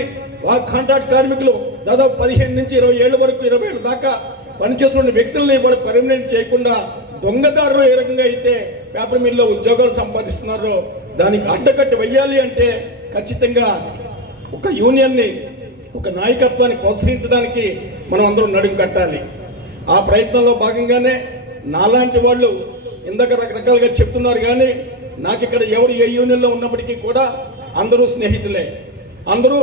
ఆ కాంట్రాక్ట్ కార్మికులు దాదాపు 15 నుంచి 20 ఏళ్ళ వరకు 20 ఏళ్ళ దాకా పనిచేస్తున్న వ్యక్తుల్ని కూడా పర్మనెంట్ చేయకుండా దొంగదారులు ఏ రకంగా అయితే పేపర్ మిల్లో ఉద్యోగాలు సంపాదిస్తున్నారో దానికి అడ్డకట్ట వెయ్యాలి అంటే ఖచ్చితంగా ఒక యూనియన్ని, ఒక నాయకత్వాన్ని ప్రోత్సహించడానికి మనం అందరం నడుం కట్టాలి. ఆ ప్రయత్నంలో భాగంగానే నాలాంటి వాళ్ళు ఇందాక రకరకాలుగా చెప్తున్నారు. కానీ నాకు ఇక్కడ ఎవరు ఏ యూనియన్లో ఉన్నప్పటికీ కూడా అందరూ స్నేహితులే, అందరూ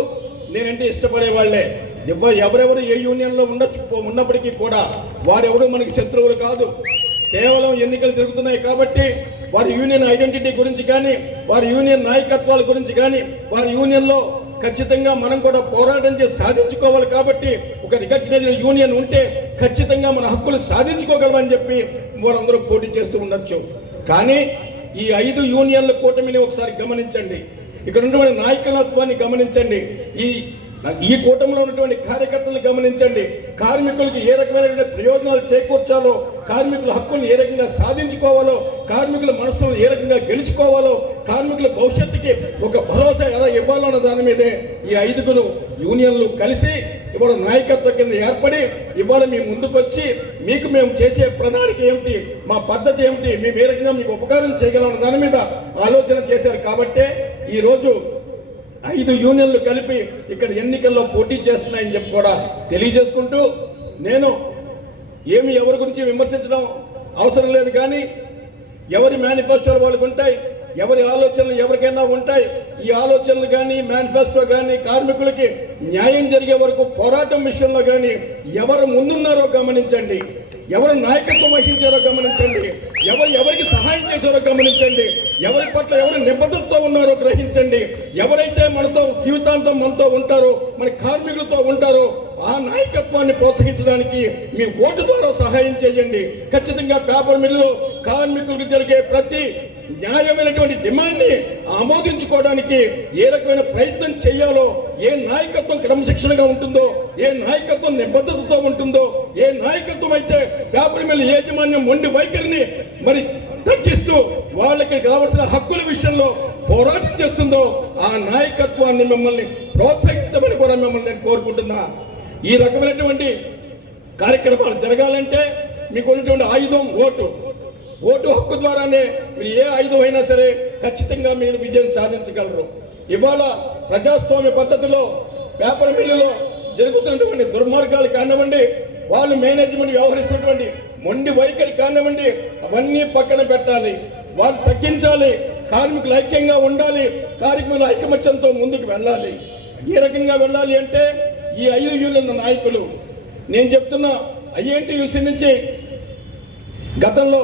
నేనంటే ఇష్టపడే వాళ్ళే. ఎవరెవరు ఏ యూనియన్లో ఉన్నప్పటికీ కూడా వారెవరూ మనకి శత్రువులు కాదు. కేవలం ఎన్నికలు జరుగుతున్నాయి కాబట్టి వారి యూనియన్ ఐడెంటిటీ గురించి కానీ, వారి యూనియన్ నాయకత్వాల గురించి కానీ, వారి యూనియన్లో ఖచ్చితంగా మనం కూడా పోరాటం చేసి సాధించుకోవాలి. కాబట్టి ఒక రికగ్నైజ్డ్ యూనియన్ ఉంటే ఖచ్చితంగా మన హక్కులు సాధించుకోగలమని చెప్పి వారందరూ పోటీ చేస్తూ ఉండొచ్చు. కానీ ఈ 5 యూనియన్ల కూటమిని ఒకసారి గమనించండి, ఇక్కడ ఉన్నటువంటి నాయకత్వాన్ని గమనించండి, ఈ కూటమిలో ఉన్నటువంటి కార్యకర్తలను గమనించండి. కార్మికులకు ఏ రకమైన ప్రయోజనాలు చేకూర్చాలో, కార్మికుల హక్కులను ఏ రకంగా సాధించుకోవాలో, కార్మికుల మనసులను ఏ రకంగా గెలుచుకోవాలో, కార్మికుల భవిష్యత్తుకి ఒక భరోసా ఎలా ఇవ్వాలో అన్న దాని మీదే ఈ 5 యూనియన్లు కలిసి ఇవాళ నాయకత్వం కింద ఏర్పడి ఇవాళ మీ ముందుకొచ్చి మీకు మేము చేసే ప్రణాళిక ఏమిటి, మా పద్ధతి ఏమిటి, మేము ఏ రకంగా మీకు ఉపకారం చేయగలం దాని మీద ఆలోచన చేశారు. కాబట్టే ఈరోజు 5 యూనియన్లు కలిపి ఇక్కడ ఎన్నికల్లో పోటీ చేస్తున్నాయని చెప్పి కూడా తెలియజేసుకుంటూ, నేను ఎవరి గురించి విమర్శించడం అవసరం లేదు. కానీ ఎవరి మేనిఫెస్టోలు వాళ్ళకు ఉంటాయి, ఎవరి ఆలోచనలు ఎవరికైనా ఉంటాయి. ఈ ఆలోచనలు కానీ, మేనిఫెస్టో కానీ కార్మికులకి న్యాయం జరిగే వరకు పోరాటం విషయంలో కానీ ఎవరు ముందున్నారో గమనించండి, ఎవరు నాయకత్వం వహించారో గమనించండి, ఎవరికి సహాయం చేశారో గమనించండి, ఎవరి పట్ల ఎవరు నిబద్ధతతో ఉన్నారో గ్రహించండి. ఎవరైతే మనతో జీవితాంతం మనతో ఉంటారో, మన కార్మికులతో ఉంటారో ఆ నాయకత్వాన్ని ప్రోత్సహించడానికి మీ ఓటు ద్వారా సహాయం చేయండి. ఖచ్చితంగా పేపర్ మిల్లులో కార్మికులకు జరిగే ప్రతి న్యాయమైనటువంటి డిమాండ్ని ఆమోదించుకోవడానికి ఏ రకమైన ప్రయత్నం చేయాలో, ఏ నాయకత్వం క్రమశిక్షణగా ఉంటుందో, ఏ నాయకత్వం నిబద్ధతతో ఉంటుందో, ఏ నాయకత్వం అయితే పేపర్ మిల్ యాజమాన్యం మొండి వైఖరిని మరి తగ్గిస్తూ వాళ్ళకి కావలసిన హక్కుల విషయంలో పోరాటం చేస్తుందో ఆ నాయకత్వాన్ని మిమ్మల్ని ప్రోత్సహించమని కూడా మిమ్మల్ని నేను కోరుకుంటున్నా. ఈ రకమైనటువంటి కార్యక్రమాలు జరగాలంటే మీకు ఉన్నటువంటి ఆయుధం ఓటు హక్కు ద్వారానే మీరు ఏ ఆయుధం అయినా సరే ఖచ్చితంగా మీరు విజయం సాధించగలరు. ఇవాళ ప్రజాస్వామ్య పద్ధతిలో పేపర్ మిల్లులో జరుగుతున్నటువంటి దుర్మార్గాలు కానివ్వండి, వాళ్ళు మేనేజ్మెంట్ వ్యవహరిస్తున్నటువంటి మొండి వైఖరి కానివ్వండి, అవన్నీ పక్కన పెట్టాలి, వాళ్ళు తగ్గించాలి, కార్మికులు ఐక్యంగా ఉండాలి, కార్మికుల ఐకమత్యంతో ముందుకు వెళ్ళాలి. ఏ రకంగా వెళ్ళాలి అంటే ఈ 5 యూనియన్ నాయకులు, నేను చెప్తున్నా ఐఎన్టీయూసీ నుంచి గతంలో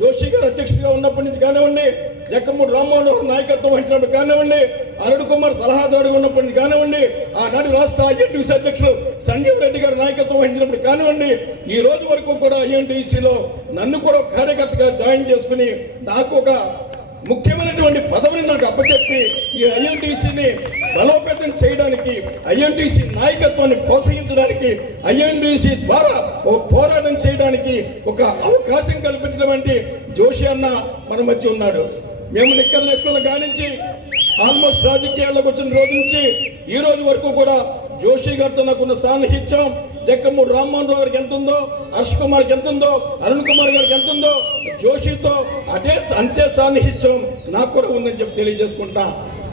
జోషి గారు అధ్యక్షుడిగా ఉన్నప్పటి నుంచి కానివ్వండి, జక్కమూడి రామ్మోహన్ నాయకత్వం వహించినప్పుడు కానివ్వండి, అరుణ్ కుమార్ సలహాదారుగా ఉన్నప్పటి నుంచి కానివ్వండి, ఆనాడు రాష్ట్ర ఐఎన్టీయూసీ అధ్యక్షులు సంజీవ్ రెడ్డి గారు నాయకత్వం వహించినప్పుడు కానివ్వండి, ఈ రోజు వరకు కూడా ఐఎన్టీయూసీలో నన్ను కూడా కార్యకర్తగా జాయిన్ చేసుకుని నాకు ఒక ముఖ్యమైనటువంటి పదవిని నాకు అప్పచెప్పి ఈ ఐఎన్టీసీని బలోపేతం చేయడానికి, ఐఎన్టీసీ నాయకత్వాన్ని ప్రోత్సహించడానికి, ఐఎన్టీసీ ద్వారా ఒక పోరాటం చేయడానికి ఒక అవకాశం కల్పించినటువంటి జోషి అన్న మన మధ్య ఉన్నాడు. మేము నిక్కర్లు వేసుకున్న కానించి ఆల్మోస్ట్ రాజకీయాల్లోకి వచ్చిన రోజు నుంచి ఈ రోజు వరకు కూడా జోషి గారితో నాకున్న సాన్నిహిత్యం జక్కమూడి రామ్మోహన్ రావు గారికి ఎంత ఉందో, హర్ష్ కుమార్కి ఎంత ఉందో, అరుణ్ కుమార్ గారికి ఎంత ఉందో, జోషితో అంతే సాన్నిహిత్యం నాకు కూడా ఉందని చెప్పి తెలియజేసుకుంటా.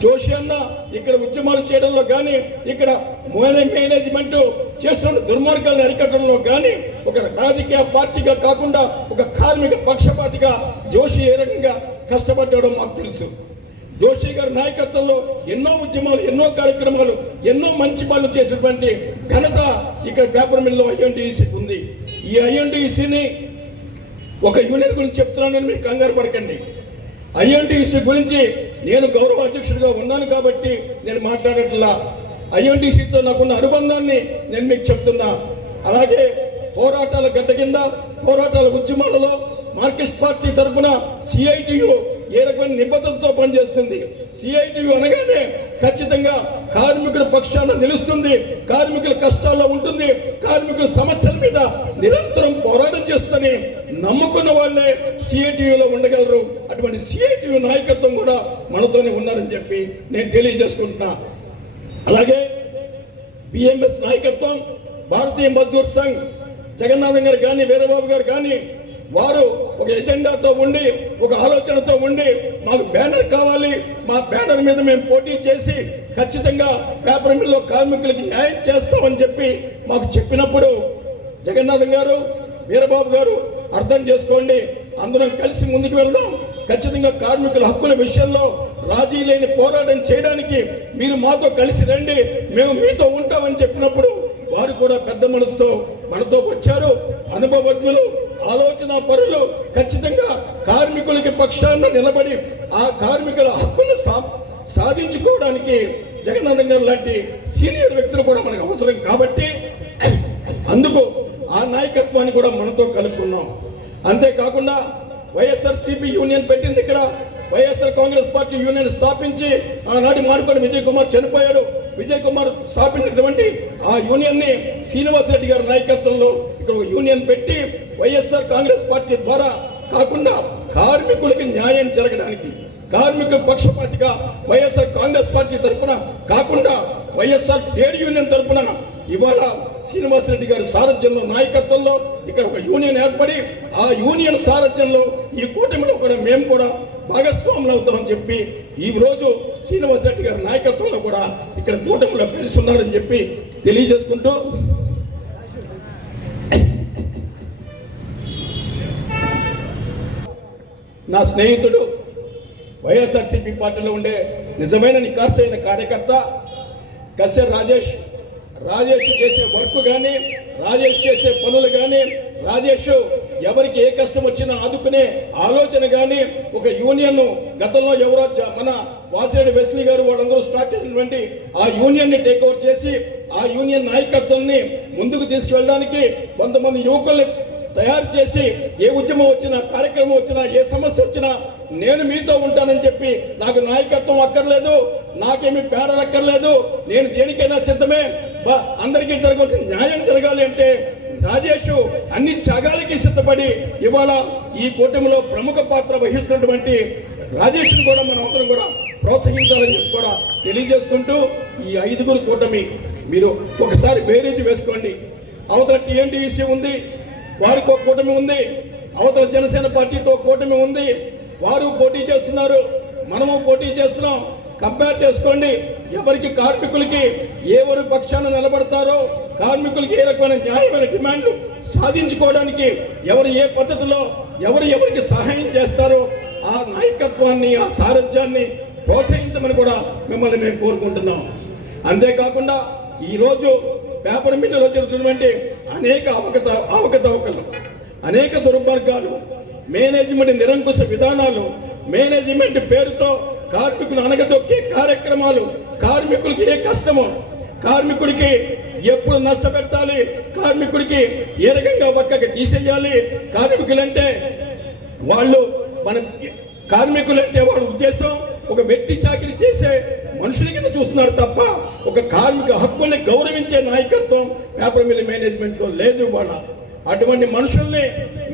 జోషి అన్న ఇక్కడ ఉద్యమాలు చేయడంలో కానీ, ఇక్కడ మేనేజ్మెంట్ చేస్తున్న దుర్మార్గాలను అరికట్టడంలో కానీ ఒక రాజకీయ పార్టీగా కాకుండా ఒక కార్మిక పక్షపాతిగా జోషి ఏ రకంగా కష్టపడ్డాడో మాకు తెలుసు. జోషి గారి నాయకత్వంలో ఎన్నో ఉద్యమాలు, ఎన్నో కార్యక్రమాలు, ఎన్నో మంచి పనులు చేసినటువంటి ఘనత ఇక్కడ పేపర్ మిల్లో ఐఎన్టీయూసీ ఉంది. ఈ ఐఎన్టీయూసీని ఒక యూనియన్ గురించి చెప్తున్నానని మీరు కంగారు పడకండి. ఐఎన్టీయూసీ గురించి నేను గౌరవ అధ్యక్షుడిగా ఉన్నాను కాబట్టి నేను మాట్లాడట్లా. ఐఎన్టీయూసీతో నాకున్న అనుబంధాన్ని నేను మీకు చెప్తున్నా. అలాగే పోరాటాల గడ్డ కింద, పోరాటాల ఉద్యమాలలో మార్క్సిస్ట్ పార్టీ తరఫున సిఐటియు ఏ రకమైన నిబద్ధతతో పనిచేస్తుంది. సిఐటియు అనగానే ఖచ్చితంగా కార్మికుల పక్షాన నిలుస్తుంది, కార్మికుల కష్టాల్లో ఉంటుంది, కార్మికుల సమస్యల మీద నిరంతరం పోరాటం చేస్తుందని నమ్ముకున్న వాళ్ళే సిఐటియులో ఉండగలరు. అటువంటి సిఐటియు నాయకత్వం కూడా మనతోనే ఉన్నారని చెప్పి నేను తెలియజేసుకుంటున్నా. అలాగే బిఎంఎస్ నాయకత్వం, భారతీయ మజ్దూర్ సంఘ్ జగన్నాథం గారు కానీ, వీరబాబు గారు కానీ వారు ఒక ఎజెండాతో ఉండి, ఒక ఆలోచనతో ఉండి మాకు బ్యానర్ కావాలి, మా బ్యానర్ మీద మేము పోటీ చేసి ఖచ్చితంగా పేపర్ మిల్లో కార్మికులకి న్యాయం చేస్తామని చెప్పి మాకు చెప్పినప్పుడు జగన్నాథం గారు, వీరబాబు గారు అర్థం చేసుకోండి, అందరం కలిసి ముందుకు వెళ్దాం, ఖచ్చితంగా కార్మికుల హక్కుల విషయంలో రాజీ లేని పోరాటం చేయడానికి మీరు మాతో కలిసి రండి, మేము మీతో ఉంటామని చెప్పినప్పుడు వారు కూడా పెద్ద మనసుతో మనతో వచ్చారు. అనుభవజ్ఞులు, ఆలోచన పరులు ఖచ్చితంగా కార్మికులకి పక్షాన నిలబడి ఆ కార్మికుల హక్కులు సాధించుకోవడానికి జగన్నాథం గారు లాంటి సీనియర్ వ్యక్తులు కూడా మనకు అవసరం కాబట్టి అందుకు ఆ నాయకత్వాన్ని కూడా మనతో కలుపుకున్నాం. అంతేకాకుండా వైఎస్ఆర్సీపీ యూనియన్ పెట్టింది ఇక్కడ. వైఎస్ఆర్ కాంగ్రెస్ పార్టీ యూనియన్ స్థాపించి ఆనాటి మారుకోటి విజయ్ కుమార్ చనిపోయాడు. విజయ్ కుమార్ స్థాపించినటువంటి ఆ యూనియన్ ని శ్రీనివాసరెడ్డి గారి నాయకత్వంలో ఇక్కడ ఒక యూనియన్ పెట్టి వైఎస్ఆర్ కాంగ్రెస్ పార్టీ ద్వారా కాకుండా కార్మికులకి న్యాయం జరగడానికి కార్మికుల పక్షపాతిగా వైఎస్ఆర్ కాంగ్రెస్ పార్టీ తరఫున కాకుండా వైఎస్ఆర్ ట్రేడ్ యూనియన్ తరఫున ఇవాళ శ్రీనివాసరెడ్డి గారి సారథ్యంలో నాయకత్వంలో ఇక్కడ ఒక యూనియన్ ఏర్పడి ఆ యూనియన్ సారథ్యంలో ఈ కూటమిలో కూడా మేము కూడా భాగస్వాములు అవుతామని చెప్పి ఈ రోజు శ్రీనివాసరెడ్డి గారి నాయకత్వంలో కూడా ఇక్కడ కూటమిలో కలిసి ఉన్నారని చెప్పి తెలియజేసుకుంటూ నా స్నేహితుడు వైఎస్ఆర్సీపీ పార్టీలో ఉండే నిజమైన నికార్సైన కార్యకర్త కస్య రాజేష్ చేసే వర్క్ కానీ రాజేష్ చేసే పనులు కానీ రాజేష్ ఎవరికి ఏ కష్టం వచ్చినా ఆదుకునే ఆలోచన కానీ ఒక యూనియన్ గతంలో ఎవరో మన వాసిరెడ్డి వెస్లీ గారు వాళ్ళందరూ స్టార్ట్ చేసినటువంటి ఆ యూనియన్ ని టేక్ ఓవర్ చేసి ఆ యూనియన్ నాయకత్వాన్ని ముందుకు తీసుకువెళ్ళడానికి కొంతమంది యువకుల్ని తయారు చేసి ఏ ఉద్యమం వచ్చినా కార్యక్రమం వచ్చినా ఏ సమస్య వచ్చినా నేను మీతో ఉంటానని చెప్పి నాకు నాయకత్వం అక్కర్లేదు, నాకేమి పేడలు అక్కర్లేదు, నేను దేనికైనా సిద్ధమే, అందరికీ జరగాల్సిన న్యాయం జరగాలి అంటే రాజేష్ అన్ని త్యాగాలకి సిద్ధపడి ఇవాళ ఈ కూటమిలో ప్రముఖ పాత్ర వహిస్తున్నటువంటి రాజేష్ కూడా మనం అందరం కూడా ప్రోత్సహించాలని చెప్పి కూడా తెలియజేసుకుంటూ ఈ 5గురు కూటమి మీరు ఒకసారి బేరీజు వేసుకోండి. అవతల టీఎన్టీసీ ఉంది, వారికి ఒక కూటమి ఉంది, అవతల జనసేన పార్టీతో కూటమి ఉంది, వారు పోటీ చేస్తున్నారు, మనము పోటీ చేస్తున్నాం. కంపేర్ చేసుకోండి. ఎవరికి కార్మికులకి ఎవరి పక్షాన నిలబడతారో, కార్మికులకి ఏ రకమైన న్యాయమైన డిమాండ్లు సాధించుకోవడానికి ఎవరు ఏ పద్ధతిలో ఎవరికి సహాయం చేస్తారో ఆ నాయకత్వాన్ని ఆ సారథ్యాన్ని ప్రోత్సహించమని కూడా మిమ్మల్ని మేము కోరుకుంటున్నాం. అంతేకాకుండా ఈరోజు పేపర్ మిల్లులో జరుగుతున్నటువంటి అనేక అవకతవకలు, అనేక దుర్మార్గాలు, మేనేజ్మెంట్ నిరంకుశ విధానాలు, మేనేజ్మెంట్ పేరుతో కార్మికులు అనగదొక్కే కార్యక్రమాలు, కార్మికులకి ఏ కష్టమో, కార్మికుడికి ఎప్పుడు నష్టపెట్టాలి, కార్మికుడికి ఏ రకంగా పక్కకి తీసేయాలి, కార్మికులంటే వాళ్ళ ఉద్దేశం ఒక వెట్టి చాకిరి చేసే మనుషుల కింద చూస్తున్నారు తప్ప ఒక కార్మిక హక్కుల్ని గౌరవించే నాయకత్వం పేపర్ మిల్ మేనేజ్మెంట్ లో లేదు. వాళ్ళ అటువంటి మనుషుల్ని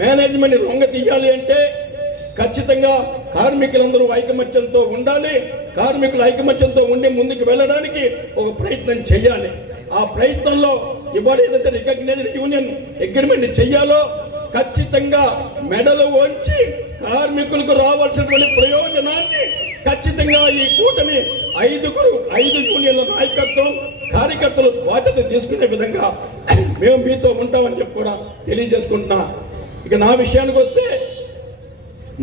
మేనేజ్మెంట్ లొంగ తీయాలి అంటే ఖచ్చితంగా కార్మికులందరూ ఐకమత్యంతో ఉండాలి. కార్మికులు ఐకమత్యంతో ఉండి ముందుకు వెళ్ళడానికి ఒక ప్రయత్నం చేయాలి. ఆ ప్రయత్నంలో ఇవాళ ఏదైతే రికగ్నైజ్డ్ యూనియన్ అగ్రిమెంట్ చెయ్యాలో ఖచ్చితంగా మెడలు వంచి కార్మికులకు రావాల్సినటువంటి ప్రయోజనాన్ని ఖచ్చితంగా ఈ కూటమి 5 యూనియన్ల నాయకత్వం కార్యకర్తలు బాధ్యత తీసుకునే విధంగా మేము మీతో ఉంటామని చెప్పి కూడా తెలియజేసుకుంటున్నా. ఇక నా విషయానికి వస్తే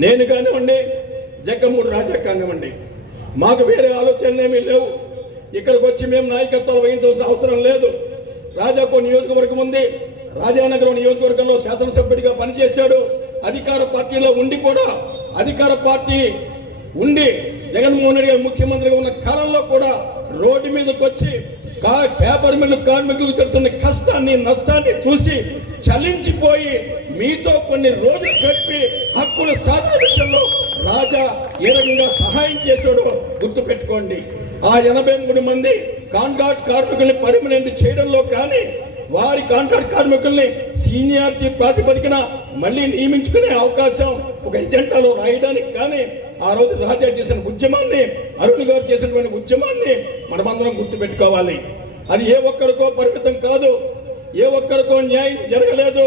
నేను కానివ్వండి, జగ్గమూడి రాజా కానివ్వండి, మాకు వేరే ఆలోచనలు ఏమీ లేవు. ఇక్కడికి వచ్చి మేము నాయకత్వాలు వహించాల్సిన అవసరం లేదు. రాజాకో నియోజకవర్గం ఉంది, రాజానగరం నియోజకవర్గంలో శాసనసభ్యుడిగా పనిచేశాడు. అధికార పార్టీలో ఉండి కూడా అధికార పార్టీ ఉండి జగన్మోహన్ రెడ్డి గారు ముఖ్యమంత్రిగా ఉన్న కాలంలో కూడా రోడ్డు మీదకి వచ్చి పేపర్ మిల్లు కార్మికులకు జరుగుతున్న కష్టాన్ని నష్టాన్ని చూసి చలించిపోయి మీతో కొన్ని రోజులు గడిపి హక్కుల సాధన విషయంలో రాజా ఏ రకంగా సహాయం చేశాడో గుర్తు పెట్టుకోండి. ఆ 83 మంది కాంట్రాక్ట్ కార్మికుల్ని పర్మనెంట్ చేయడంలో కానీ వారి కాంట్రాక్ట్ కార్మికుల్ని సీనియారిటీ ప్రాతిపదికన మళ్ళీ నియమించుకునే అవకాశం ఒక ఎజెండాలో రాయడానికి కానీ ఆ రోజు రాజా చేసిన ఉద్యమాన్ని, అరుణ్ గారు చేసినటువంటి ఉద్యమాన్ని మనమందరం గుర్తుపెట్టుకోవాలి. అది ఏ ఒక్కరికో పరిమితం కాదు, ఏ ఒక్కరికో న్యాయం జరగలేదు.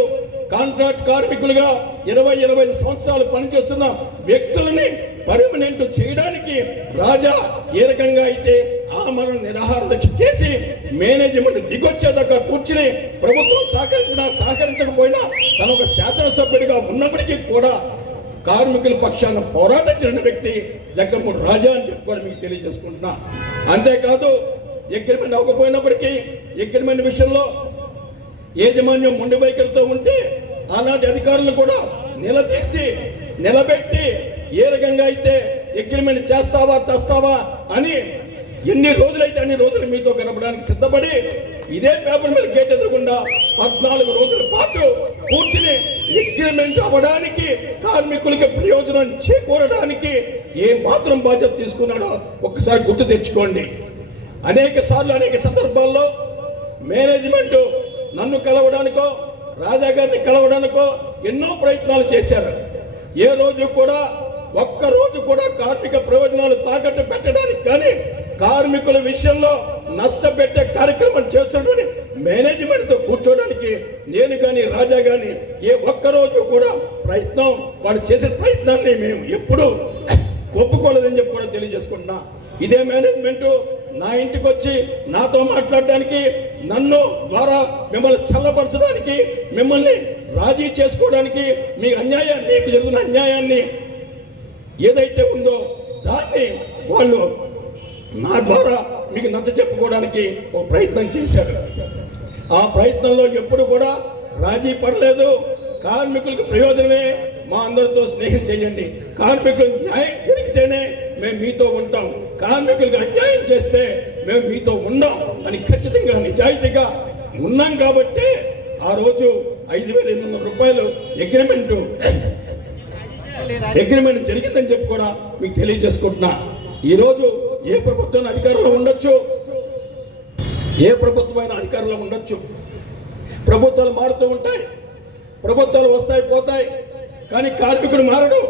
కాంట్రాక్ట్ కార్మికులుగా 20-25 సంవత్సరాలు పనిచేస్తున్న వ్యక్తులని పర్మనెంట్ చేయడానికి రాజా ఏ రకంగా అయితే ఆమరణ నిరాహార దీక్ష చేసి మేనేజ్మెంట్ దిగొచ్చేదాకా కూర్చుని ప్రభుత్వం సహకరించకపోయినా తన ఒక శాసనసభ్యుడిగా ఉన్నప్పటికీ కూడా కార్మికుల పక్షాన పోరాటం చేసిన వ్యక్తి జగ్గమూడి రాజా అని చెప్పుకొని మీకు తెలియజేసుకుంటున్నా. అంతేకాదు అగ్రిమెంట్ అవ్వకపోయినప్పటికీ అగ్రిమెంట్ విషయంలో యాజమాన్యం మొండి వైఖరితో ఉంటే ఆనాటి అధికారులు కూడా నిలబెట్టి ఏ రకంగా అయితే అగ్రిమెంట్ చేస్తావా అని ఎన్ని రోజులైతే అన్ని రోజులు మీతో గడపడానికి సిద్ధపడి ఇదే పేపర్ మీద గేట్ ఎదురకుండా 14 రోజుల పాటు కూర్చుని అగ్రిమెంట్ అవ్వడానికి కార్మికులకి ప్రయోజనం చేకూరడానికి ఏ మాత్రం బాధ్యత తీసుకున్నాడో ఒక్కసారి గుర్తు తెచ్చుకోండి. అనేక సందర్భాల్లో మేనేజ్మెంట్ నన్ను కలవడానికో రాజా గారిని కలవడానికో ఎన్నో ప్రయత్నాలు చేశారు. ఏ రోజు కూడా ఒక్క రోజు కూడా కార్మిక ప్రయోజనాలు తాకట్టు పెట్టడానికి కానీ కార్మికుల విషయంలో నష్టపెట్టే కార్యక్రమం చేస్తున్నటువంటి మేనేజ్మెంట్ తో కూర్చోడానికి నేను కానీ రాజా కానీ ఏ ఒక్క రోజు కూడా వాళ్ళు చేసే ప్రయత్నాన్ని మేము ఎప్పుడూ ఒప్పుకోలేదని చెప్పి కూడా తెలియజేసుకుంటున్నా. ఇదే మేనేజ్మెంట్ నా ఇంటికి వచ్చి నాతో మాట్లాడడానికి నన్ను ద్వారా మిమ్మల్ని చల్లపరచడానికి మిమ్మల్ని రాజీ చేసుకోవడానికి మీకు జరుగుతున్న అన్యాయాన్ని ఏదైతే ఉందో దాన్ని వాళ్ళు నా ద్వారా మీకు నచ్చ చెప్పుకోవడానికి ఒక ప్రయత్నం చేశారు. ఆ ప్రయత్నంలో ఎప్పుడు కూడా రాజీ పడలేదు. కార్మికులకు ప్రయోజనమే మా అందరితో స్నేహం చేయండి, కార్మికులకు న్యాయం జరిగితేనే మేము మీతో ఉంటాం, కార్మికులకు అన్యాయం చేస్తే మేము మీతో ఉండం అని ఖచ్చితంగా నిజాయితీగా ఉన్నాం. కాబట్టి ఆ రోజు 5,800 రూపాయలు అగ్రిమెంట్ జరిగిందని చెప్పి కూడా మీకు తెలియజేసుకుంటున్నా. ఈరోజు ఏ ప్రభుత్వం అధికారంలో ఉండొచ్చు, ఏ ప్రభుత్వమైన అధికారంలో ఉండొచ్చు, ప్రభుత్వాలు మారుతూ ఉంటాయి, ప్రభుత్వాలు వస్తాయి పోతాయి, కానీ కార్మికుడు మారడు,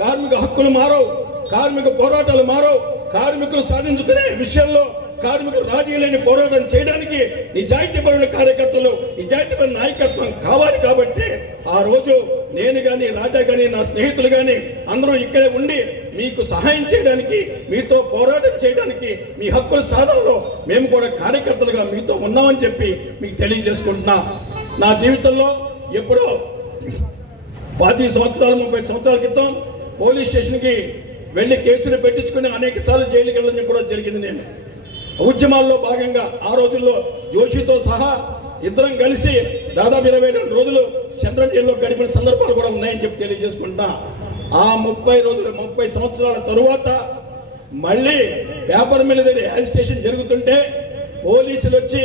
కార్మిక హక్కులు మారవు, కార్మిక పోరాటాలు మారవు. కార్మికులు సాధించుకునే విషయంలో కార్మికులు రాజీ లేని పోరాటం చేయడానికి నిజాయితీపరుల కార్యకర్తలు, నిజాయితీపరుల నాయకత్వం కావాలి. కాబట్టి ఆ రోజు నేను కానీ రాజా కానీ నా స్నేహితులు కానీ అందరూ ఇక్కడే ఉండి మీకు సహాయం చేయడానికి, మీతో పోరాటం చేయడానికి, మీ హక్కుల సాధనలో మేము కూడా కార్యకర్తలుగా మీతో ఉన్నామని చెప్పి మీకు తెలియజేసుకుంటున్నా. నా జీవితంలో ఎప్పుడో 30 సంవత్సరాల 30 సంవత్సరాల క్రితం పోలీస్ స్టేషన్కి వెళ్ళి కేసులు పెట్టించుకుని అనేక సార్లు జైలుకి వెళ్ళడం కూడా జరిగింది. నేను ఉద్యమాల్లో భాగంగా ఆ రోజుల్లో జోషితో సహా ఇద్దరం కలిసి దాదాపు 22 రోజులు సెంట్రల్ జైల్లో గడిపిన సందర్భాలు కూడా ఉన్నాయని చెప్పి తెలియజేసుకుంటా. ఆ 30 సంవత్సరాల తరువాత మళ్ళీ పేపర్ మీద యాజిటేషన్ జరుగుతుంటే పోలీసులు వచ్చి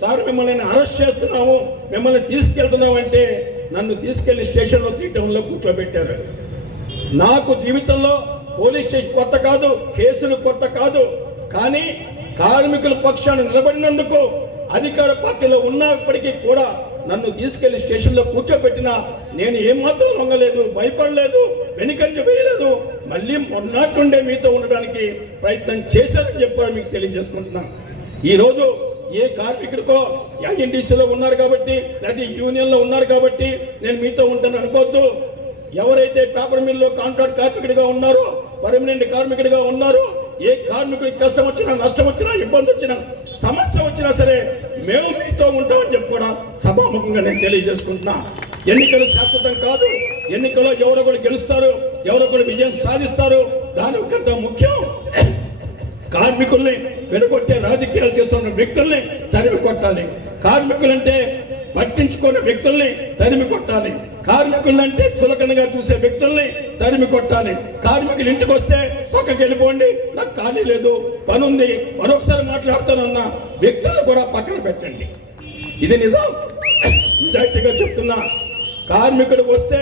సార్ మిమ్మల్ని అరెస్ట్ చేస్తున్నాము, మిమ్మల్ని తీసుకెళ్తున్నాము అంటే నన్ను తీసుకెళ్లి స్టేషన్లో 3 టౌన్లో కూర్చోబెట్టారు. నాకు జీవితంలో పోలీస్ స్టేషన్ కొత్త కాదు, కేసులు కొత్త కాదు, కానీ కార్మికుల పక్షాన్ని నిలబడినందుకు అధికార పార్టీలో ఉన్నప్పటికీ కూడా నన్ను తీసుకెళ్లి స్టేషన్లో కూర్చోబెట్టినా నేను ఏమాత్రం లొంగలేదు, భయపడలేదు, వెనుకంజ వేయలేదు. మళ్ళీ మొన్నట్టుండే మీతో ఉండడానికి ప్రయత్నం చేశానని చెప్పి మీకు తెలియజేసుకుంటున్నాను. ఈరోజు ఏ కార్మికుడికో ఐఎన్టీసీలో ఉన్నారు కాబట్టి లేదా యూనియన్లో ఉన్నారు కాబట్టి నేను మీతో ఉంటాను అనుకోవద్దు. ఎవరైతే పేపర్ మిల్లో కాంట్రాక్ట్ కార్మికుడిగా ఉన్నారో, పర్మనెంట్ కార్మికుడిగా ఉన్నారో, ఏ కార్మికుడికి కష్టం వచ్చినా, నష్టం వచ్చినా, ఇబ్బంది వచ్చినా, సమస్య వచ్చినా సరే మేము మీతో ఉంటామని చెప్పి కూడా సభాముఖంగా నేను తెలియజేసుకుంటున్నా. ఎన్నికలు శాశ్వతం కాదు, ఎన్నికల్లో ఎవరొకరు గెలుస్తారు, ఎవరొకరు విజయం సాధిస్తారు. దానికంటే ముఖ్యం కార్మికుల్ని వెనుకొట్టే రాజకీయాలు చేస్తున్న వ్యక్తుల్ని తరిమి కొట్టాలి. కార్మికులంటే పట్టించుకునే వ్యక్తుల్ని తరిమి కొట్టాలి. కార్మికులంటే చులకనగా చూసే వ్యక్తుల్ని తరిమి కొట్టాలి. కార్మికులు ఇంటికి వస్తే పక్కకి వెళ్ళిపోండి, నాకు ఖాళీ లేదు, పని ఉంది, మరొకసారి మాట్లాడుతానన్న వ్యక్తులను కూడా పక్కన పెట్టండి. ఇది నిజం, నిజాయితీగా చెప్తున్నా. కార్మికుడు వస్తే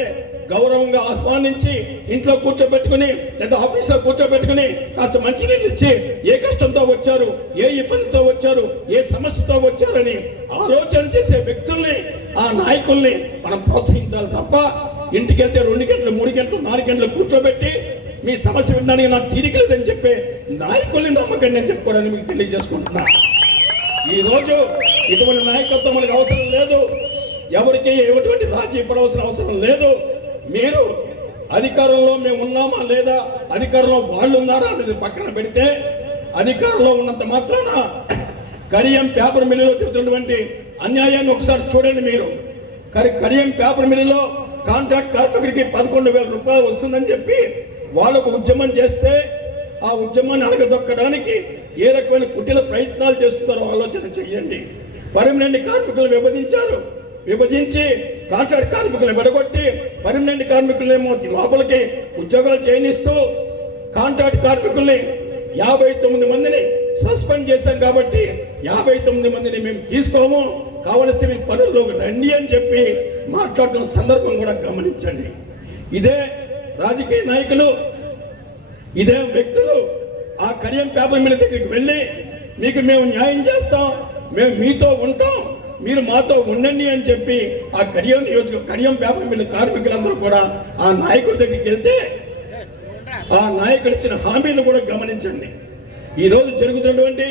గౌరవంగా ఆహ్వానించి ఇంట్లో కూర్చోబెట్టుకుని లేదా ఆఫీస్లో కూర్చోబెట్టుకుని కాస్త మంచినీళ్ళు ఇచ్చి ఏ కష్టంతో వచ్చారు, ఏ ఇబ్బందితో వచ్చారు, ఏ సమస్యతో వచ్చారని ఆలోచన చేసే వ్యక్తుల్ని, ఆ నాయకుల్ని మనం ప్రోత్సహించాలి తప్ప ఇంటికి వెళ్తే 2 గంటలు 3 గంటలు 4 గంటలు కూర్చోబెట్టి మీ సమస్య వినడానికి నాకు తీరిక లేదని చెప్పే నాయకుల్ని నమ్మకండి అని చెప్పుకోవడానికి మీకు తెలియజేసుకుంటున్నా. ఈరోజు ఇటువంటి నాయకత్వం మనకు అవసరం లేదు, ఎవరికి ఎటువంటి రాజీ పడవలసిన అవసరం లేదు. మీరు అధికారంలో మేము ఉన్నామా లేదా, అధికారంలో వాళ్ళు ఉన్నారా అనేది పక్కన పెడితే, అధికారంలో ఉన్నంత మాత్రాన కడియం పేపర్ మిల్లులో చెబుతున్నటువంటి అన్యాయాన్ని ఒకసారి చూడండి. మీరు కడియం పేపర్ మిల్లులో కాంట్రాక్ట్ కార్మికుడికి 11,000 రూపాయలు వస్తుందని చెప్పి వాళ్ళకు ఉద్యమం చేస్తే ఆ ఉద్యమాన్ని అణగదొక్కడానికి ఏ రకమైన కుటిల ప్రయత్నాలు చేస్తున్నారో ఆలోచన చెయ్యండి. పర్మనెంట్ కార్మికులు విభజించి కాంట్రాక్ట్ కార్మికులను విడగొట్టి పర్మనెంట్ కార్మికులనేమో లోపలికి ఉద్యోగాలు చేయనిస్తూ కాంట్రాక్ట్ కార్మికుల్ని 59 మందిని సస్పెండ్ చేశాం కాబట్టి 59 మందిని మేము తీసుకోము, కావలసిన మీరు పనుల్లోకి రండి అని చెప్పి మాట్లాడుతున్న సందర్భం కూడా గమనించండి. ఇదే రాజకీయ నాయకులు, ఇదే వ్యక్తులు ఆ కడియం పేపర్ మిల్ దగ్గరికి వెళ్ళి మీకు మేము న్యాయం చేస్తాం, మేము మీతో ఉంటాం, మీరు మాతో ఉండండి అని చెప్పి ఆ కడియం పేపర్ మిల్ కార్మికులందరూ కూడా ఆ నాయకుడి దగ్గరికి వెళ్తే ఆ నాయకుడు ఇచ్చిన హామీలు కూడా గమనించండి. ఈ రోజు జరుగుతున్నటువంటి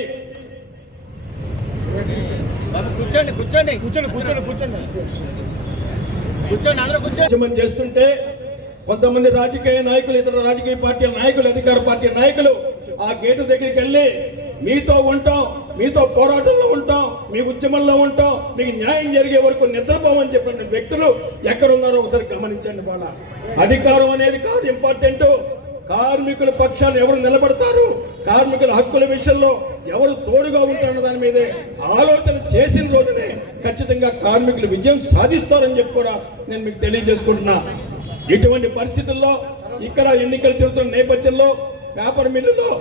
ఉద్యమం చేస్తుంటే కొంతమంది రాజకీయ నాయకులు, ఇతర రాజకీయ పార్టీల నాయకులు, అధికార పార్టీ నాయకులు ఆ గేటు దగ్గరికి వెళ్ళి మీతో ఉంటాం, మీతో పోరాటంలో ఉంటాం, మీ ఉద్యమంలో ఉంటాం, మీకు న్యాయం జరిగే వరకు నిద్రపోమని చెప్పిన వ్యక్తులు ఎక్కడున్నారో ఒకసారి గమనించండి. వాళ్ళ అధికారం అనేది కాదు ఇంపార్టెంట్, కార్మికుల పక్షాలు ఎవరు నిలబడతారు, కార్మికుల హక్కుల విషయంలో ఎవరు తోడుగా ఉంటారన్న దాని మీదే ఆలోచన చేసిన రోజునే ఖచ్చితంగా కార్మికులు విజయం సాధిస్తారని చెప్పి కూడా నేను మీకు తెలియజేసుకుంటున్నా. ఇటువంటి పరిస్థితుల్లో ఇక్కడ ఎన్నికలు జరుగుతున్న నేపథ్యంలో పేపర్ మిల్లులో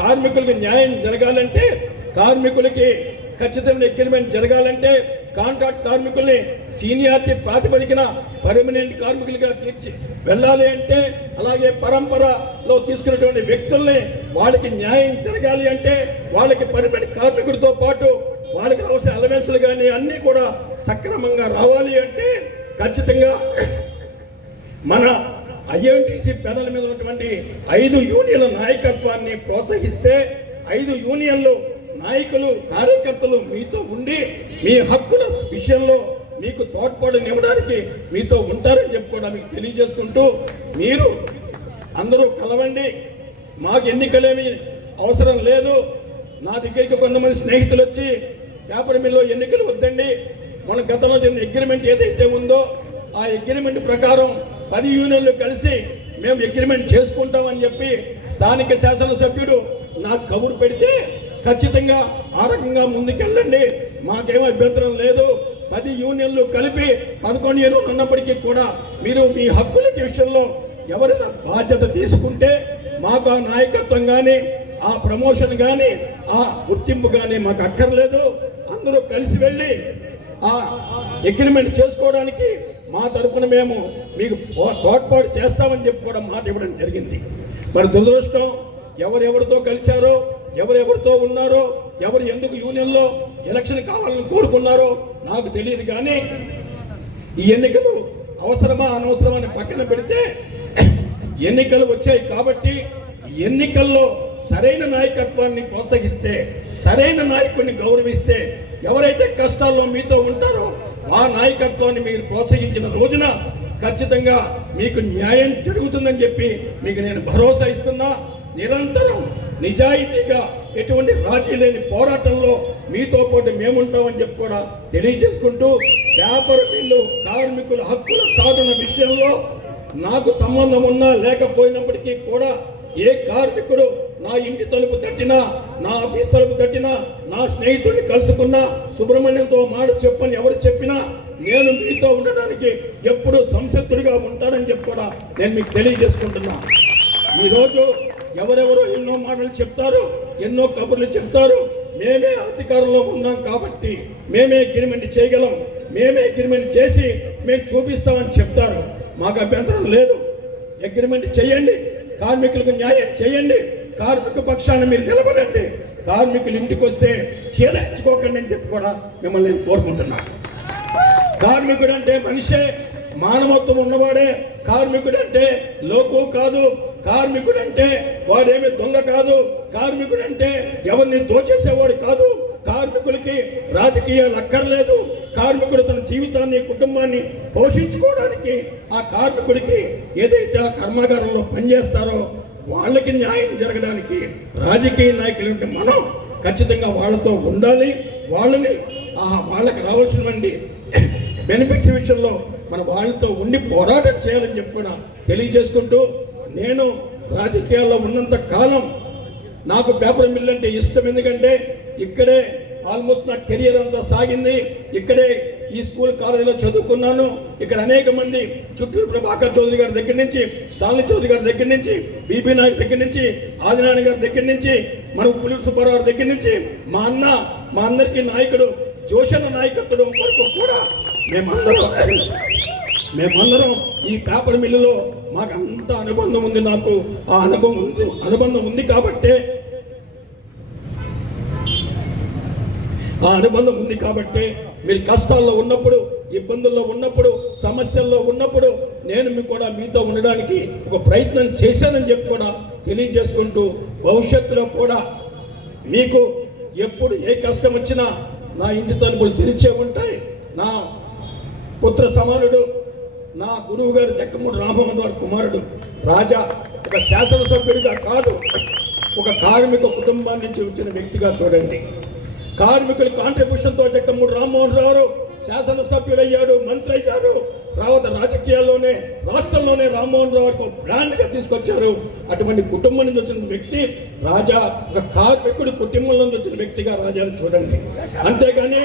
కార్మికులకు న్యాయం జరగాలంటే, కార్మికులకి ఖచ్చితమైన అగ్రిమెంట్ జరగాలంటే, కాంట్రాక్ట్ కార్మికుల్ని సీనియారిటీ ప్రాతిపదికన పర్మనెంట్ కార్మికులుగా తీర్చి వెళ్ళాలి అంటే, అలాగే పరంపరలో తీసుకున్నటువంటి వ్యక్తుల్ని వాళ్ళకి న్యాయం జరగాలి అంటే, వాళ్ళకి పర్మనెంట్ కార్మికుడితో పాటు వాళ్ళకి రావాల్సిన అలవెన్స్లు కానీ అన్నీ కూడా సక్రమంగా రావాలి అంటే ఖచ్చితంగా మన ఐఎన్టీసీ పెనల్ మీద ఉన్నటువంటి 5 యూనియన్ల నాయకత్వాన్ని ప్రోత్సహిస్తే 5 యూనియన్లు నాయకులు, కార్యకర్తలు మీతో ఉండి మీ హక్కుల విషయంలో మీకు తోడ్పాటునివ్వడానికి మీతో ఉంటారని చెప్పి కూడా మీకు తెలియజేసుకుంటూ, మీరు అందరూ కలవండి, మాకు ఎన్నికలేమి అవసరం లేదు. నా దగ్గరికి కొంతమంది స్నేహితులు వచ్చి పేపర్ మిల్లో ఎన్నికలు వద్దండి, మన గతంలో జరిగిన అగ్రిమెంట్ ఏదైతే ఉందో ఆ అగ్రిమెంట్ ప్రకారం 10 యూనియన్లు కలిసి మేము అగ్రిమెంట్ చేసుకుంటామని చెప్పి స్థానిక శాసనసభ్యుడు నాకు కబురు పెడితే ఖచ్చితంగా ఆ రకంగా ముందుకెళ్ళండి, మాకేమో అభ్యంతరం లేదు. 10 యూనియన్లు కలిపి 11 యూనియన్లు ఉన్నప్పటికీ కూడా మీరు మీ హక్కుల విషయంలో ఎవరైనా బాధ్యత తీసుకుంటే మాకు ఆ నాయకత్వం కానీ, ఆ ప్రమోషన్ కానీ, ఆ గుర్తింపు కానీ మాకు అక్కర్లేదు. అందరూ కలిసి వెళ్ళి ఆ అగ్రిమెంట్ చేసుకోవడానికి మా తరఫున మేము మీకు తోడ్పాటు చేస్తామని చెప్పి కూడా మాట ఇవ్వడం జరిగింది. మరి దురదృష్టం, ఎవరెవరితో కలిశారో, ఎవరెవరితో ఉన్నారో, ఎవరు ఎందుకు యూనియన్లో ఎలక్షన్ కావాలని కోరుకున్నారో నాకు తెలియదు. కానీ ఈ ఎన్నికలు అవసరమా అనవసరమా అని పక్కన పెడితే ఎన్నికలు వచ్చాయి కాబట్టి ఎన్నికల్లో సరైన నాయకత్వాన్ని ప్రోత్సహిస్తే, సరైన నాయకుడిని గౌరవిస్తే, ఎవరైతే కష్టాల్లో మీతో ఉంటారో ఆ నాయకత్వాన్ని మీరు ప్రోత్సహించిన రోజున ఖచ్చితంగా మీకు న్యాయం జరుగుతుందని చెప్పి మీకు నేను భరోసా ఇస్తున్నా. నిరంతరం నిజాయితీగా ఎటువంటి రాజీ లేని పోరాటంలో మీతో పాటు మేముంటామని చెప్పి కూడా తెలియజేసుకుంటూ, పేపర్ మిల్లు కార్మికుల హక్కుల సాధన విషయంలో నాకు సంబంధం ఉన్నా లేకపోయినప్పటికీ కూడా ఏ కార్మికుడు నా ఇంటి తలుపు తట్టినా, నా ఆఫీస్ తలుపు తట్టినా, నా స్నేహితుడిని కలుసుకున్నా, సుబ్రహ్మణ్యంతో మాట చెప్పని ఎవరు చెప్పినా నేను మీతో ఉండడానికి ఎప్పుడూ సంసిద్ధుడిగా ఉంటానని చెప్పి కూడా నేను మీకు తెలియజేసుకుంటున్నా. ఈరోజు ఎవరెవరో ఎన్నో మాటలు చెప్తారు, ఎన్నో కబుర్లు చెప్తారు. మేమే అధికారంలో ఉన్నాం కాబట్టి మేమే అగ్రిమెంట్ చేయగలం, మేమే అగ్రిమెంట్ చేసి మేము చూపిస్తామని చెప్తారు. మాకు అభ్యంతరం లేదు, అగ్రిమెంట్ చేయండి, కార్మికులకు న్యాయం చేయండి, కార్మిక పక్షాన్ని మీరు నిలబడండి, కార్మికులు ఇంటికి వస్తే చేదరించుకోకండి అని చెప్పి కూడా మిమ్మల్ని నేను కోరుకుంటున్నాను. కార్మికుడు అంటే మనిషే, మానవత్వం ఉన్నవాడే. కార్మికుడు అంటే లోకు కాదు, కార్మికుడు అంటే వాడేమి దొంగ కాదు, కార్మికుడు అంటే ఎవరిని దోచేసేవాడు కాదు. కార్మికులకి రాజకీయాలు అక్కర్లేదు. కార్మికుడు తన జీవితాన్ని, కుటుంబాన్ని పోషించుకోవడానికి ఆ కార్మికుడికి ఏదైతే ఆ కర్మాగారంలో పనిచేస్తారో వాళ్ళకి న్యాయం జరగడానికి రాజకీయ నాయకులు మనం ఖచ్చితంగా వాళ్ళతో ఉండాలి. వాళ్ళని వాళ్ళకి రావాల్సినటువంటి బెనిఫిట్స్ విషయంలో మన వాళ్ళతో ఉండి పోరాటం చేయాలని చెప్పి కూడా తెలియజేసుకుంటూ, నేను రాజకీయాల్లో ఉన్నంత కాలం నాకు పేపర్ మిల్ అంటే ఇష్టం. ఎందుకంటే ఇక్కడే ఆల్మోస్ట్ నా కెరియర్ అంతా సాగింది, ఇక్కడే ఈ స్కూల్ కాలేజీలో చదువుకున్నాను. ఇక్కడ అనేక మంది చుట్టూరు ప్రభాకర్ చౌదరి గారి దగ్గర నుంచి, స్టాన్లీ చౌదరి గారి దగ్గర నుంచి, బీబీ నాయక్ దగ్గర నుంచి, ఆదినారాయణ గారి దగ్గర నుంచి, మన పులి సుబ్బారావు దగ్గర నుంచి, మా అన్న, మా అందరికీ నాయకుడు జోషన్న నాయకత్వం వరకు కూడా మేమందరం ఈ పేపర్ మిల్లులో మాకు అంత అనుబంధం ఉంది. నాకు ఆ అనుబంధం ఉంది కాబట్టే మీరు కష్టాల్లో ఉన్నప్పుడు, ఇబ్బందుల్లో ఉన్నప్పుడు, సమస్యల్లో ఉన్నప్పుడు నేను మీతో ఉండడానికి ఒక ప్రయత్నం చేశానని చెప్పి కూడా తెలియజేసుకుంటూ, భవిష్యత్తులో కూడా మీకు ఎప్పుడు ఏ కష్టం వచ్చినా నా ఇంటి తలుపులు తెరిచే ఉంటాయి. నా పుత్ర సమానుడు, నా గురువు గారు జక్కమూడి రామమోహన్ గారి కుమారుడు రాజా ఒక శాసనసభ్యుడిగా కాదు, ఒక కార్మిక కుటుంబాన్ని నుంచి వచ్చిన వ్యక్తిగా చూడండి. కార్మికుల కాంట్రిబ్యూషన్తో జక్కమూడి రామ్మోహన్ రావు శాసనసభ్యుడయ్యాడు, మంత్రి అయ్యారు. తర్వాత రాజకీయాల్లోనే, రాష్ట్రంలోనే రామ్మోహన్ రావుకు బ్రాండ్గా తీసుకొచ్చారు. అటువంటి కుటుంబం నుంచి వచ్చిన వ్యక్తి రాజా, ఒక కార్మికుడి కుటుంబం నుంచి వచ్చిన వ్యక్తిగా రాజాను చూడండి. అంతేగాని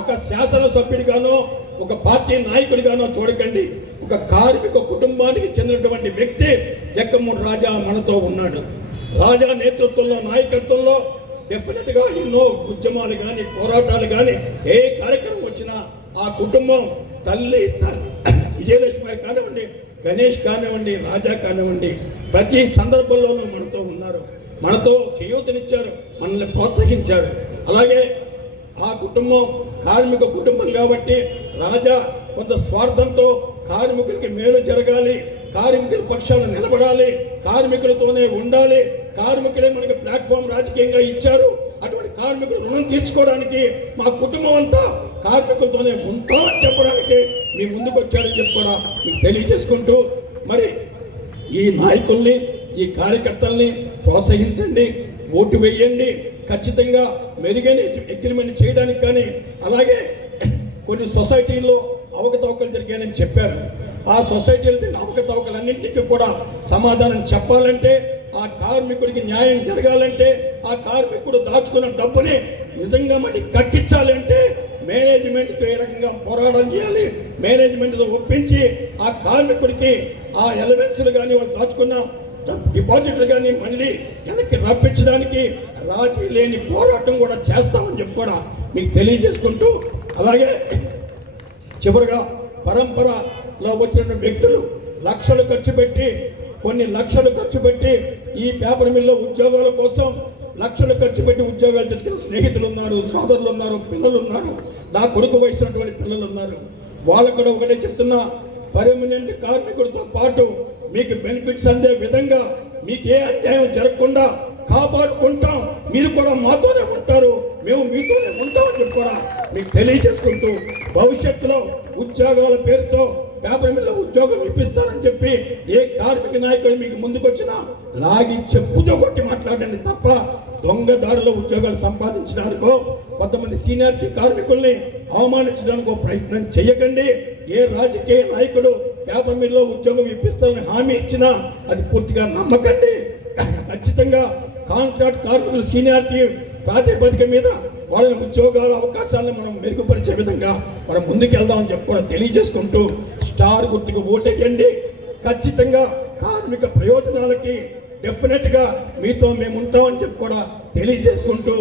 ఒక శాసనసభ్యుడిగానో, ఒక పార్టీ నాయకుడిగానో చూడకండి. ఒక కార్మిక కుటుంబానికి చెందినటువంటి వ్యక్తి జక్కమూడి రాజా మనతో ఉన్నాడు. రాజా నేతృత్వంలో, నాయకత్వంలో డెఫినెట్గా ఎన్నో ఉద్యమాలు కానీ, పోరాటాలు కానీ, ఏ కార్యక్రమం వచ్చినా ఆ కుటుంబం తల్లి విజయలక్ష్మి కానివ్వండి, గణేష్ కానివ్వండి, రాజా కానివ్వండి, ప్రతి సందర్భంలోనూ మనతో ఉన్నారు. మనతో చేయూతనిచ్చారు, మనల్ని ప్రోత్సహించారు. అలాగే ఆ కుటుంబం కార్మిక కుటుంబం కాబట్టి రాజా కొంత స్వార్థంతో కార్మికులకి మేలు జరగాలి, కార్మికుల పక్షాన నిలబడాలి, కార్మికులతోనే ఉండాలి, కార్మికులే మనకి ప్లాట్ఫామ్ రాజకీయంగా ఇచ్చారు. అటువంటి కార్మికులు రుణం తీర్చుకోవడానికి మా కుటుంబం అంతా కార్మికులతోనే ఉంటామని చెప్పడానికి మీ ముందుకు వచ్చారని చెప్పి కూడా మీకు తెలియజేసుకుంటూ, మరి ఈ నాయకుల్ని, ఈ కార్యకర్తల్ని ప్రోత్సహించండి, ఓటు వేయండి. ఖచ్చితంగా మెరుగైన అగ్రిమెంట్ చేయడానికి కానీ, అలాగే కొన్ని సొసైటీల్లో అవకతవకలు జరిగాయని చెప్పారు. ఆ సొసైటీలు అవకతవకలన్నింటికి కూడా సమాధానం చెప్పాలంటే, ఆ కార్మికుడికి న్యాయం జరగాలంటే, ఆ కార్మికుడు దాచుకున్న డబ్బుని నిజంగా మళ్ళీ కట్టించాలంటే మేనేజ్మెంట్తో ఏ రకంగా పోరాటం చేయాలి, మేనేజ్మెంట్తో ఒప్పించి ఆ కార్మికుడికి ఆ ఎలవెన్స్లు కానీ, వాళ్ళు దాచుకున్న డిపాజిట్లు కానీ మళ్ళీ వెనక్కి రప్పించడానికి రాజీ లేని పోరాటం కూడా చేస్తామని చెప్పి కూడా మీకు తెలియజేసుకుంటూ, అలాగే చివరిగా పరంపరలో వచ్చిన వ్యక్తులు లక్షలు ఖర్చు పెట్టి, కొన్ని లక్షలు ఖర్చు పెట్టి ఈ పేపర్ మిల్లో ఉద్యోగాల కోసం లక్షలు ఖర్చు పెట్టి ఉద్యోగాలు తెచ్చుకున్న స్నేహితులు ఉన్నారు, సోదరులు ఉన్నారు, పిల్లలు ఉన్నారు, నా కొడుకు వయసున్నటువంటి పిల్లలు ఉన్నారు. వాళ్ళకు కూడా ఒకటే చెప్తున్నా, పర్మనెంట్ కార్మికుడితో పాటు మీకు బెనిఫిట్స్ అందే విధంగా, మీకు ఏ అన్యాయం జరగకుండా కాపాడుకుంటాం. మీరు కూడా మాతోనే ఉంటారు, మేము మీతోనే ఉంటామని చెప్పి కూడా మీకు తెలియజేసుకుంటూ, భవిష్యత్తులో ఉద్యోగాల పేరుతో పేపర్ మిల్లో ఉద్యోగం ఇప్పిస్తారని చెప్పి ఏ కార్మిక నాయకుడు మీకు ముందుకొచ్చినా లాగి చెప్పుతో కొట్టి మాట్లాడండి తప్ప, దొంగదారులో ఉద్యోగాలు సంపాదించడానికో, కొంతమంది సీనియారిటీ కార్మికుల్ని అవమానించడానికో ప్రయత్నం చేయకండి. ఏ రాజకీయ నాయకుడు పేపర్ మిల్లో ఉద్యోగం ఇప్పిస్తారని హామీ ఇచ్చినా అది పూర్తిగా నమ్మకండి. ఖచ్చితంగా కాంట్రాక్ట్ కార్మికులు సీనియారిటీ ప్రాతిపదిక మీద వాళ్ళని ఉద్యోగాల అవకాశాలను మనం మెరుగుపరిచే విధంగా మనం ముందుకెళ్దామని చెప్పి కూడా తెలియజేసుకుంటూ, స్టార్ గుర్తుకు ఓటేయండి. ఖచ్చితంగా కార్మిక ప్రయోజనాలకి డెఫినెట్గా మీతో మేము ఉంటామని చెప్పి కూడా తెలియజేసుకుంటూ